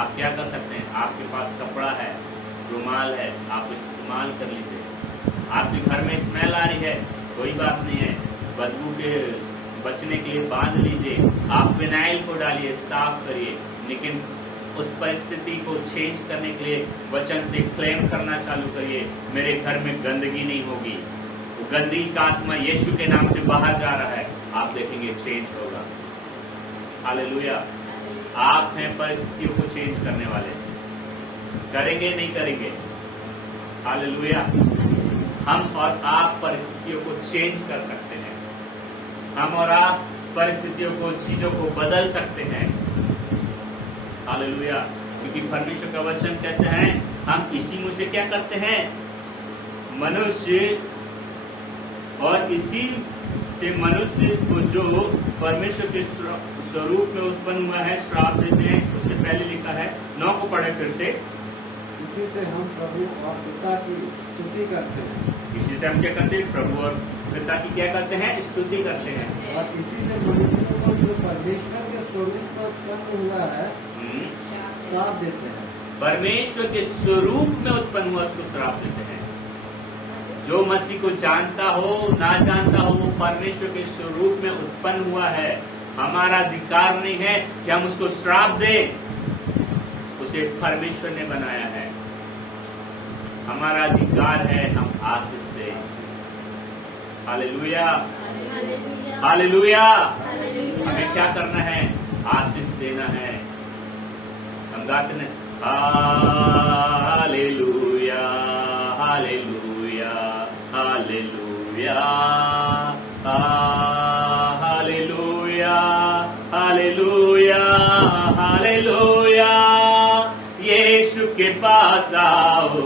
आप क्या कर सकते हैं? आपके पास कपड़ा है, रुमाल है, आप इस्तेमाल कर लीजिए। आपके घर में स्मेल आ रही है, कोई बात नहीं है, बदबू के बचने के लिए बांध लीजिए, आप फिनाइल को डालिए, साफ करिए, लेकिन उस परिस्थिति को चेंज करने के लिए वचन से क्लेम करना चालू करिए। मेरे घर में गंदगी नहीं होगी, वो गंदगी का आत्मा यीशु के नाम से बाहर जा रहा है, आप देखेंगे चेंज होगा। हालेलुया। आप हैं परिस्थितियों को चेंज करने वाले, करेंगे नहीं करेंगे? हालेलुया। हम और आप परिस्थितियों को चेंज कर सकते हैं, हम और आप परिस्थितियों को, चीजों को बदल सकते हैं। हालेलुया। क्योंकि परमेश्वर का वचन कहते हैं, हम इसी मुंह से क्या करते हैं? मनुष्य, और इसी से मनुष्य को जो परमेश्वर के स्वरूप में उत्पन्न हुआ है श्राप देते हैं। उससे पहले लिखा है, 9 को पढ़े फिर से। इसी से हम प्रभु और पिता की स्तुति करते हैं। इसी से हम क्या करते हैं? प्रभु और पिता की क्या करते हैं? स्तुति करते हैं। और इसी से मनुष्य को जो परमेश्वर के स्वरूप में उत्पन्न हुआ है श्राप देते हैं। परमेश्वर के स्वरूप में उत्पन्न हुआ उसको श्राप देते हैं। जो मसीह को जानता हो ना जानता हो, वो परमेश्वर के स्वरूप में उत्पन्न हुआ है। हमारा अधिकार नहीं है कि हम उसको श्राप दें, उसे परमेश्वर ने बनाया है। हमारा अधिकार है हम आशीष दें। Hallelujah, hallelujah. हमें क्या करना है? आशीष देना है। हम गाते हैं, hallelujah, hallelujah, hallelujah, hallelujah, hallelujah, hallelujah. यीशु के पास आओ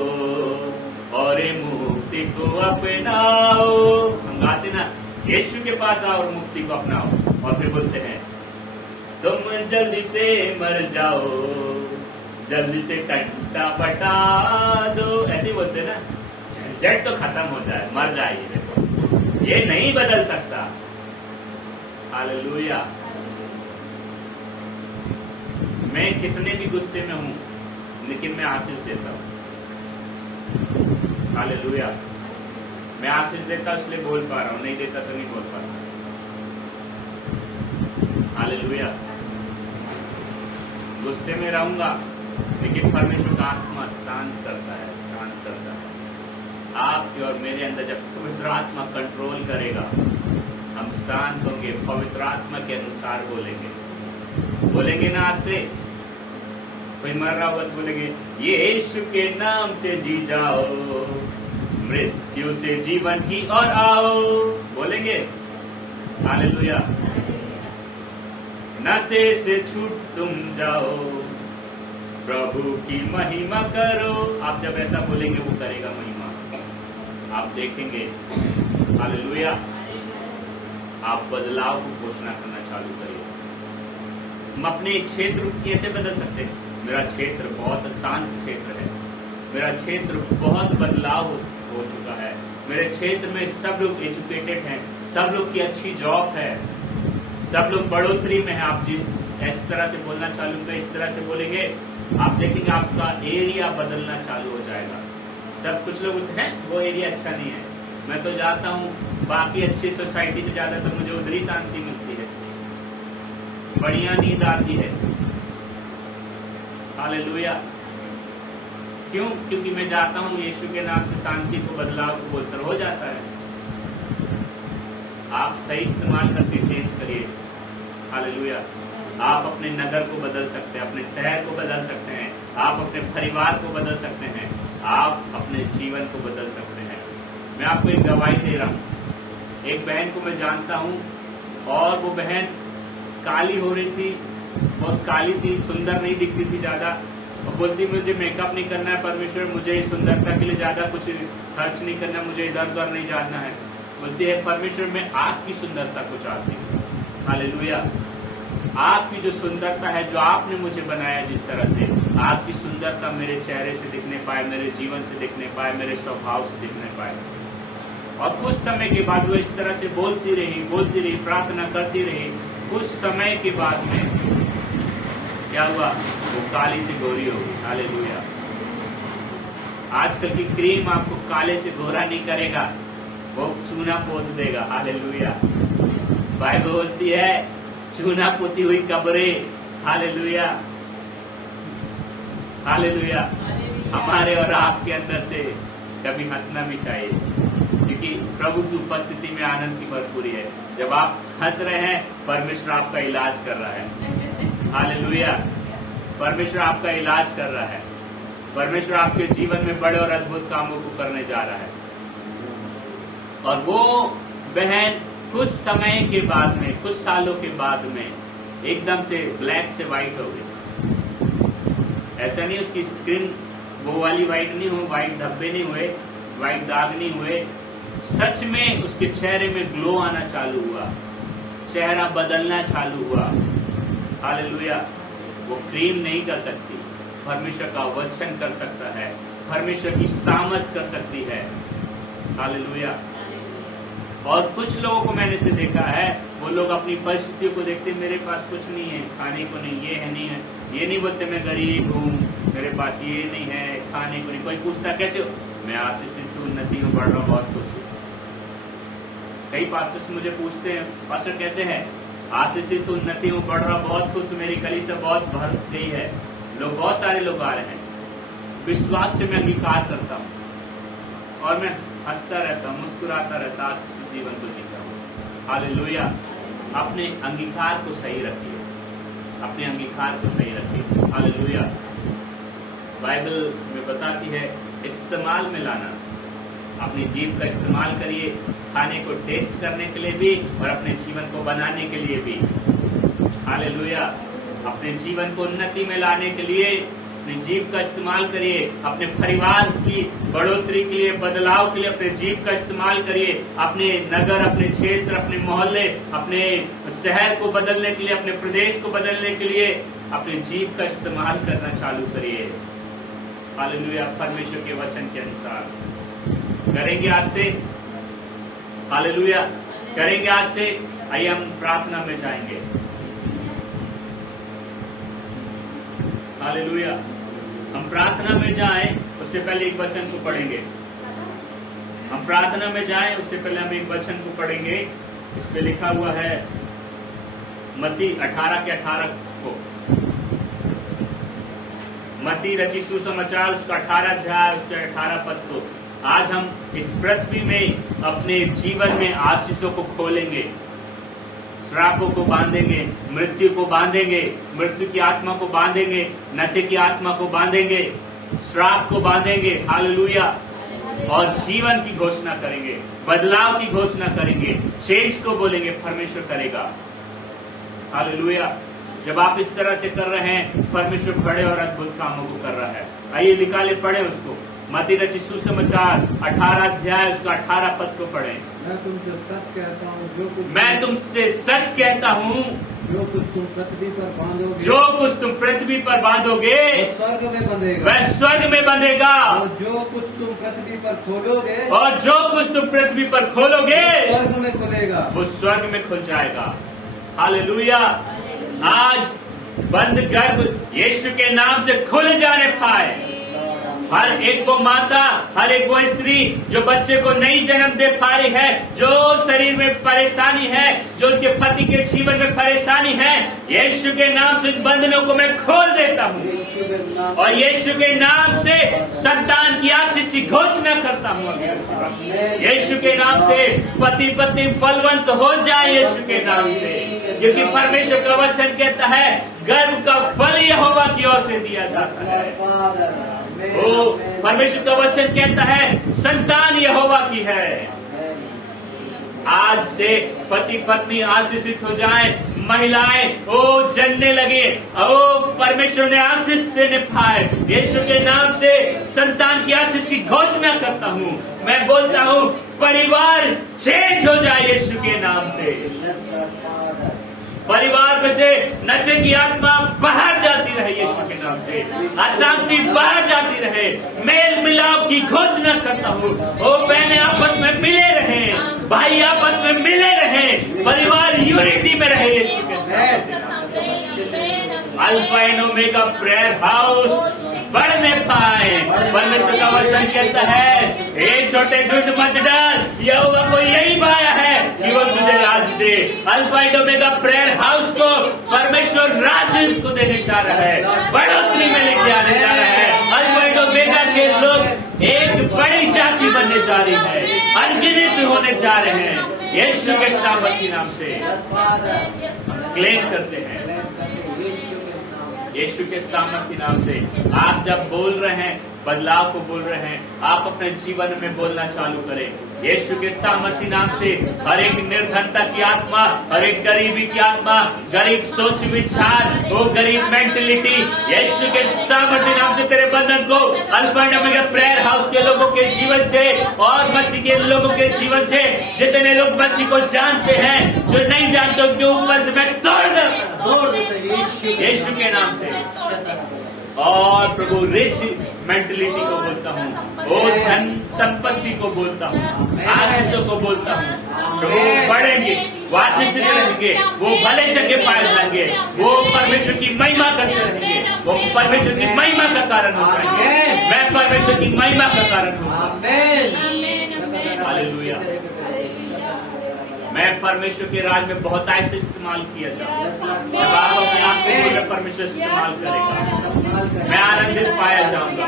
और मुक्ति को अपनाओ। हम गाते ना, यीशु के पास आओ और मुक्ति को अपनाओ। और फिर बोलते हैं, तुम जल्दी से मर जाओ, जल्दी से टंटा पटा दो, ऐसे बोलते ना, झंझट तो खत्म हो जाए, मर जाइए। देखो, ये नहीं बदल सकता। हालेलुया। मैं कितने भी गुस्से में हूं, लेकिन मैं आशीष देता हूं। हालेलुया। मैं आशीष देता इसलिए बोल पा रहा हूं, नहीं देता तो नहीं बोल पा रहा। हालेलुया। गुस्से में रहूंगा, लेकिन परमेश्वर का आत्मा शांत करता है, शांत करता है। आपके और मेरे अंदर जब पवित्र आत्मा कंट्रोल करेगा, हम शांत होंगे, पवित्र आत्मा के अनुसार बोलेंगे। बोलेंगे ना, आज से कोई मर रहा होगा तो बोलेंगे, यीशु के नाम से जी जाओ, मृत्यु से जीवन की ओर आओ। बोलेंगे। हालेलुया। नशे से छूट तुम जाओ, प्रभु की महिमा करो। आप जब ऐसा बोलेंगे, वो करेगा महिमा, आप देखेंगे। हालेलुया। आप बदलाव को घोषणा करना चालू करिए। हम अपने क्षेत्र को कैसे बदल सकते हैं? मेरा क्षेत्र बहुत शांत क्षेत्र है, मेरा क्षेत्र बहुत बदलाव हो चुका है, मेरे क्षेत्र में सब लोग एजुकेटेड हैं, सब लोग की अच्छी जॉब है, सब लोग बढ़ोतरी में है। आप जिस इस तरह से बोलना चालू करें, इस तरह से बोलेंगे, आप देखेंगे आपका एरिया बदलना चालू हो जाएगा। सब कुछ लोग बोलते हैं वो एरिया अच्छा नहीं है, मैं तो जाता हूँ बाकी अच्छी सोसाइटी से ज्यादा तो मुझे उधर ही शांति मिलती है, बढ़िया नींद आती है। हालेलुया। क्यों? क्योंकि मैं जाता हूँ यीशु के नाम से, शांति को, बदलाव को बोलकर हो जाता है। आप सही इस्तेमाल करके चेंज करिए। हालेलुया। आप अपने नगर को बदल सकते हैं, अपने शहर को बदल सकते हैं, आप अपने परिवार को बदल सकते हैं, आप अपने जीवन को बदल सकते हैं। मैं आपको एक गवाही दे रहा हूँ। एक बहन को मैं जानता हूँ, और वो बहन काली हो रही थी, बहुत काली थी, सुंदर नहीं दिखती थी ज्यादा, और बोलती मुझे मेकअप नहीं करना है परमेश्वर, मुझे इस सुंदरता के लिए ज्यादा कुछ खर्च नहीं करना, मुझे इधर उधर नहीं जाना है। बोलती है परमेश्वर मैं आपकी सुंदरता को चाहती हूँ। हालेलुया। आपकी जो सुंदरता है, जो आपने मुझे बनाया जिस तरह से, आपकी सुंदरता मेरे चेहरे से दिखने पाए, मेरे जीवन से दिखने पाए, मेरे स्वभाव से दिखने पाए। और कुछ समय के बाद वो इस तरह से बोलती रही, प्रार्थना करती रही। कुछ समय के बाद में क्या हुआ, वो काली से गोरी हो गई। हालेलुया। आजकल की क्रीम आपको काले से गोरा नहीं करेगा, वो चूना पोत देगा। हालेलुया। बाइबल बोलती है चूना पोती हुई कब्रें। Hallelujah, hallelujah. हमारे और आपके अंदर से कभी हंसना भी चाहिए, क्योंकि प्रभु की उपस्थिति में आनंद की भरपूरी है। जब आप हंस रहे हैं, परमेश्वर आपका इलाज कर रहा है। हालेलुया। परमेश्वर आपका इलाज कर रहा है। परमेश्वर आपके जीवन में बड़े और अद्भुत कामों को करने जा रहा है। और वो बहन कुछ समय के बाद में, कुछ सालों के बाद में एकदम से ब्लैक से व्हाइट हो गई। ऐसा नहीं उसकी स्किन वो वाली व्हाइट नहीं हुई, व्हाइट धब्बे नहीं हुए, व्हाइट दाग नहीं हुए। सच में उसके चेहरे में ग्लो आना चालू हुआ, चेहरा बदलना चालू हुआ। हालेलुया। वो क्रीम नहीं कर सकती, परमेश्वर का वचन कर सकता है, परमेश्वर की सामर्थ कर सकती है। हालेलुया। और कुछ लोगों को मैंने से देखा है, वो लोग अपनी परिस्थितियों को देखते, मेरे पास कुछ नहीं है, खाने को नहीं, ये है नहीं है, ये नहीं बोलते मैं गरीब हूँ, मेरे पास ये नहीं है, खाने को नहीं। कोई पूछता कैसे हो, मैं आशीषित हूँ, उन्नति हूँ, बढ़ रहा हूँ, बहुत खुश हूँ। कई पास्टर्स मुझे पूछते हैं पास्टर कैसे है, आशीषित हूँ, उन्नति हूँ, बढ़ रहा हूँ, बहुत खुश, मेरी कलीसिया बहुत भर गई है। लोग, बहुत सारे लोग आ रहे हैं। विश्वास से मैं अंगीकार करता हूँ और मैं हंसता रहता हूँ, मुस्कुराता रहता, आशीषित जीवन को जीता हूँ। हालेलुया। अपने अंगीकार को सही रखिए, अपने अंगीकार को सही रखिए। हालेलुया। बाइबल में बताती है इस्तेमाल में लाना। अपनी जीभ का इस्तेमाल करिए, खाने को टेस्ट करने के लिए भी और अपने जीवन को बनाने के लिए भी। हालेलुया। अपने जीवन को उन्नति में लाने के लिए अपनी जीभ का इस्तेमाल करिए, अपने परिवार की बढ़ोतरी के लिए, बदलाव के लिए अपने जीभ का इस्तेमाल करिए, अपने नगर, अपने क्षेत्र, अपने मोहल्ले, अपने शहर को बदलने के लिए, अपने प्रदेश को बदलने के लिए अपने जीभ का इस्तेमाल करना चालू करिए। हालेलुया। परमेश्वर के वचन के अनुसार करेंगे आज से। हालेलुया। करेंगे आज से। आइए हम प्रार्थना में जाएंगे। हालेलुया। हम प्रार्थना में जाएं उससे पहले एक वचन को पढ़ेंगे। हम प्रार्थना में जाएं उससे पहले हम एक वचन को पढ़ेंगे। इस पे लिखा हुआ है मत्ती 18 के 18 को। मत्ती रचित सुसमाचार उसका 18 अध्याय उसके 18 पद को। आज हम इस पृथ्वी में अपने जीवन में आशीषों को खोलेंगे, श्रापों को बांधेंगे, मृत्यु को बांधेंगे, मृत्यु की आत्मा को बांधेंगे, नशे की आत्मा को बांधेंगे, श्राप को बांधेंगे। हालेलुया। और जीवन की घोषणा करेंगे, बदलाव की घोषणा करेंगे, चेंज को बोलेंगे, परमेश्वर करेगा। हालेलुया। जब आप इस तरह से कर रहे हैं, परमेश्वर बड़े और अद्भुत कामों को कर रहा है। आइए निकाले, पढ़े उसको। मत्ती रचित सुसमाचार 18 अध्याय उसका 18 पद को पढ़े। मैं तुमसे सच कहता हूँ, जो कुछ जो कुछ तुम पृथ्वी पर बांधोगे, जो कुछ तुम पृथ्वी पर बांधोगे वह स्वर्ग में बंधेगा, वह स्वर्ग में बंधेगा। और जो कुछ तुम पृथ्वी पर खोलोगे, और जो कुछ तुम पृथ्वी पर खोलोगे स्वर्ग में खुलेगा, वो स्वर्ग में खुल जाएगा। हालेलुया। आज बंद गर्भ यीशु के नाम से खुल जाने पाए। हर एक वो माता, हर एक वो स्त्री जो बच्चे को नहीं जन्म दे पा रही है, जो शरीर में परेशानी है, जो उनके पति के जीवन में परेशानी है, यीशु के नाम से बंधनों को मैं खोल देता हूँ और यीशु के नाम से संतान की आशीष की घोषणा करता हूँ। यीशु के नाम से पति पत्नी फलवंत हो जाए यीशु के नाम से, क्योंकि परमेश्वर का वचन कहता है गर्भ का फल यहोवा की ओर से दिया जाता है। ओ परमेश्वर का वचन कहता है संतान यहोवा की है। आज आज से पति पत्नी आशीषित हो जाएं, महिलाएं ओ जनने लगे, ओ परमेश्वर ने आशीष देने पाए। यीशु के नाम से संतान की आशीष की घोषणा करता हूँ। मैं बोलता हूँ परिवार चेंज हो जाए यीशु के नाम से। परिवार में से नशे की आत्मा बाहर जाती रहे यीशु के नाम से, अशांति बाहर जाती रहे। मेल मिलाप की घोषणा करता हूँ। ओ बहनें आपस में मिले रहे, भाई आपस में मिले रहे, परिवार यूनिटी में रहे यीशु के नाम। Alpha and omega prayer house बढ़ने पाए। परमेश्वर का वचन कहता है ए छोटे झुंड मत डर, यहोवा को यही पाया है कि वो तुझे राज दे। Alpha and omega prayer house को परमेश्वर राज्य को देने जा रहा है, बढ़ोतरी में लेके आने जा रहा है। अल्फा एंड ओमेगा के लोग एक बड़ी जाति बनने जा रही है, अनगिनत होने जा रहे हैं। यीशु के सामर्थ्य नाम से क्लेम करते हैं, यीशु के सामर्थ्य नाम से। आप जब बोल रहे हैं, बदलाव को बोल रहे हैं, आप अपने जीवन में बोलना चालू करें यीशु के सामर्थ्य नाम से। हर एक निर्धनता की आत्मा, हर एक गरीबी की आत्मा, गरीब सोच विचार, वो गरीब मेंटेलिटी, यीशु के सामर्थ्य नाम से तेरे बंधन को alpha and omega prayer house के लोगों के जीवन से और मसीह के लोगों के जीवन से, जितने लोग मसीह को जानते हैं, जो नहीं जानते उनके ऊपर से मैं तोड़ देता यीशु के नाम से। और प्रभु रिच मेंटलिटी को बोलता हूँ, वो धन संपत्ति को बोलता हूँ, आशीषों को बोलता हूँ। प्रभु बढ़ेंगे, वो आशीषित रहेंगे, वो भले जगह पाए जाएंगे, वो परमेश्वर की महिमा करते रहेंगे, वो परमेश्वर की महिमा का कारण हो जाएंगे। मैं परमेश्वर की महिमा का कारण हूँ। हालेलुया। मैं परमेश्वर के राज में बहुत ऐसे इस्तेमाल किया जाऊँ। जब आप अपने आप को बोल रहे परमेश्वर इस्तेमाल करेगा, मैं आनंदित पाया जाऊंगा।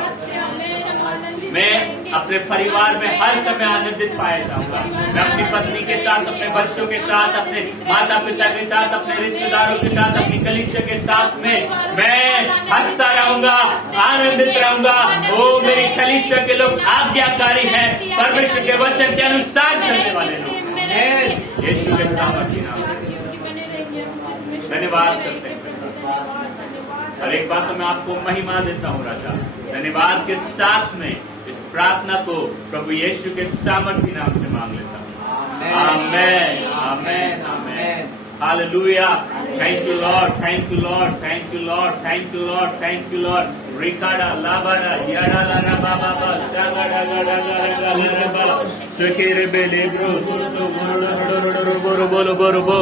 मैं अपने परिवार में हर समय आनंदित पाया जाऊंगा। मैं अपनी पत्नी के साथ, अपने बच्चों के साथ, अपने माता पिता के साथ, अपने रिश्तेदारों के साथ, अपनी कलीसिया के साथ में मैं हंसता रहूंगा, आनंदित रहूंगा। वो मेरी कलीसिया के लोग आज्ञाकारी हैं, परमेश्वर के वचन के अनुसार चलने वाले लोग। यीशु के सामर्थ्य नाम धन्यवाद करते हैं। हर एक बात तो मैं आपको महिमा देता हूँ राजा। धन्यवाद के साथ में इस प्रार्थना को प्रभु यीशु के सामर्थ्य नाम से मांग लेता हूँ। Amen, amen, amen. Hallelujah. Thank you Lord, thank you Lord, thank you Lord, thank you Lord, thank you Lord. रिकाडा लाबाडा याडा लारा बाबा बा शागाडा गाडा गाडा गाडा बा सकेरे बेले ब्रो बोलो बोलो बोलो बोलो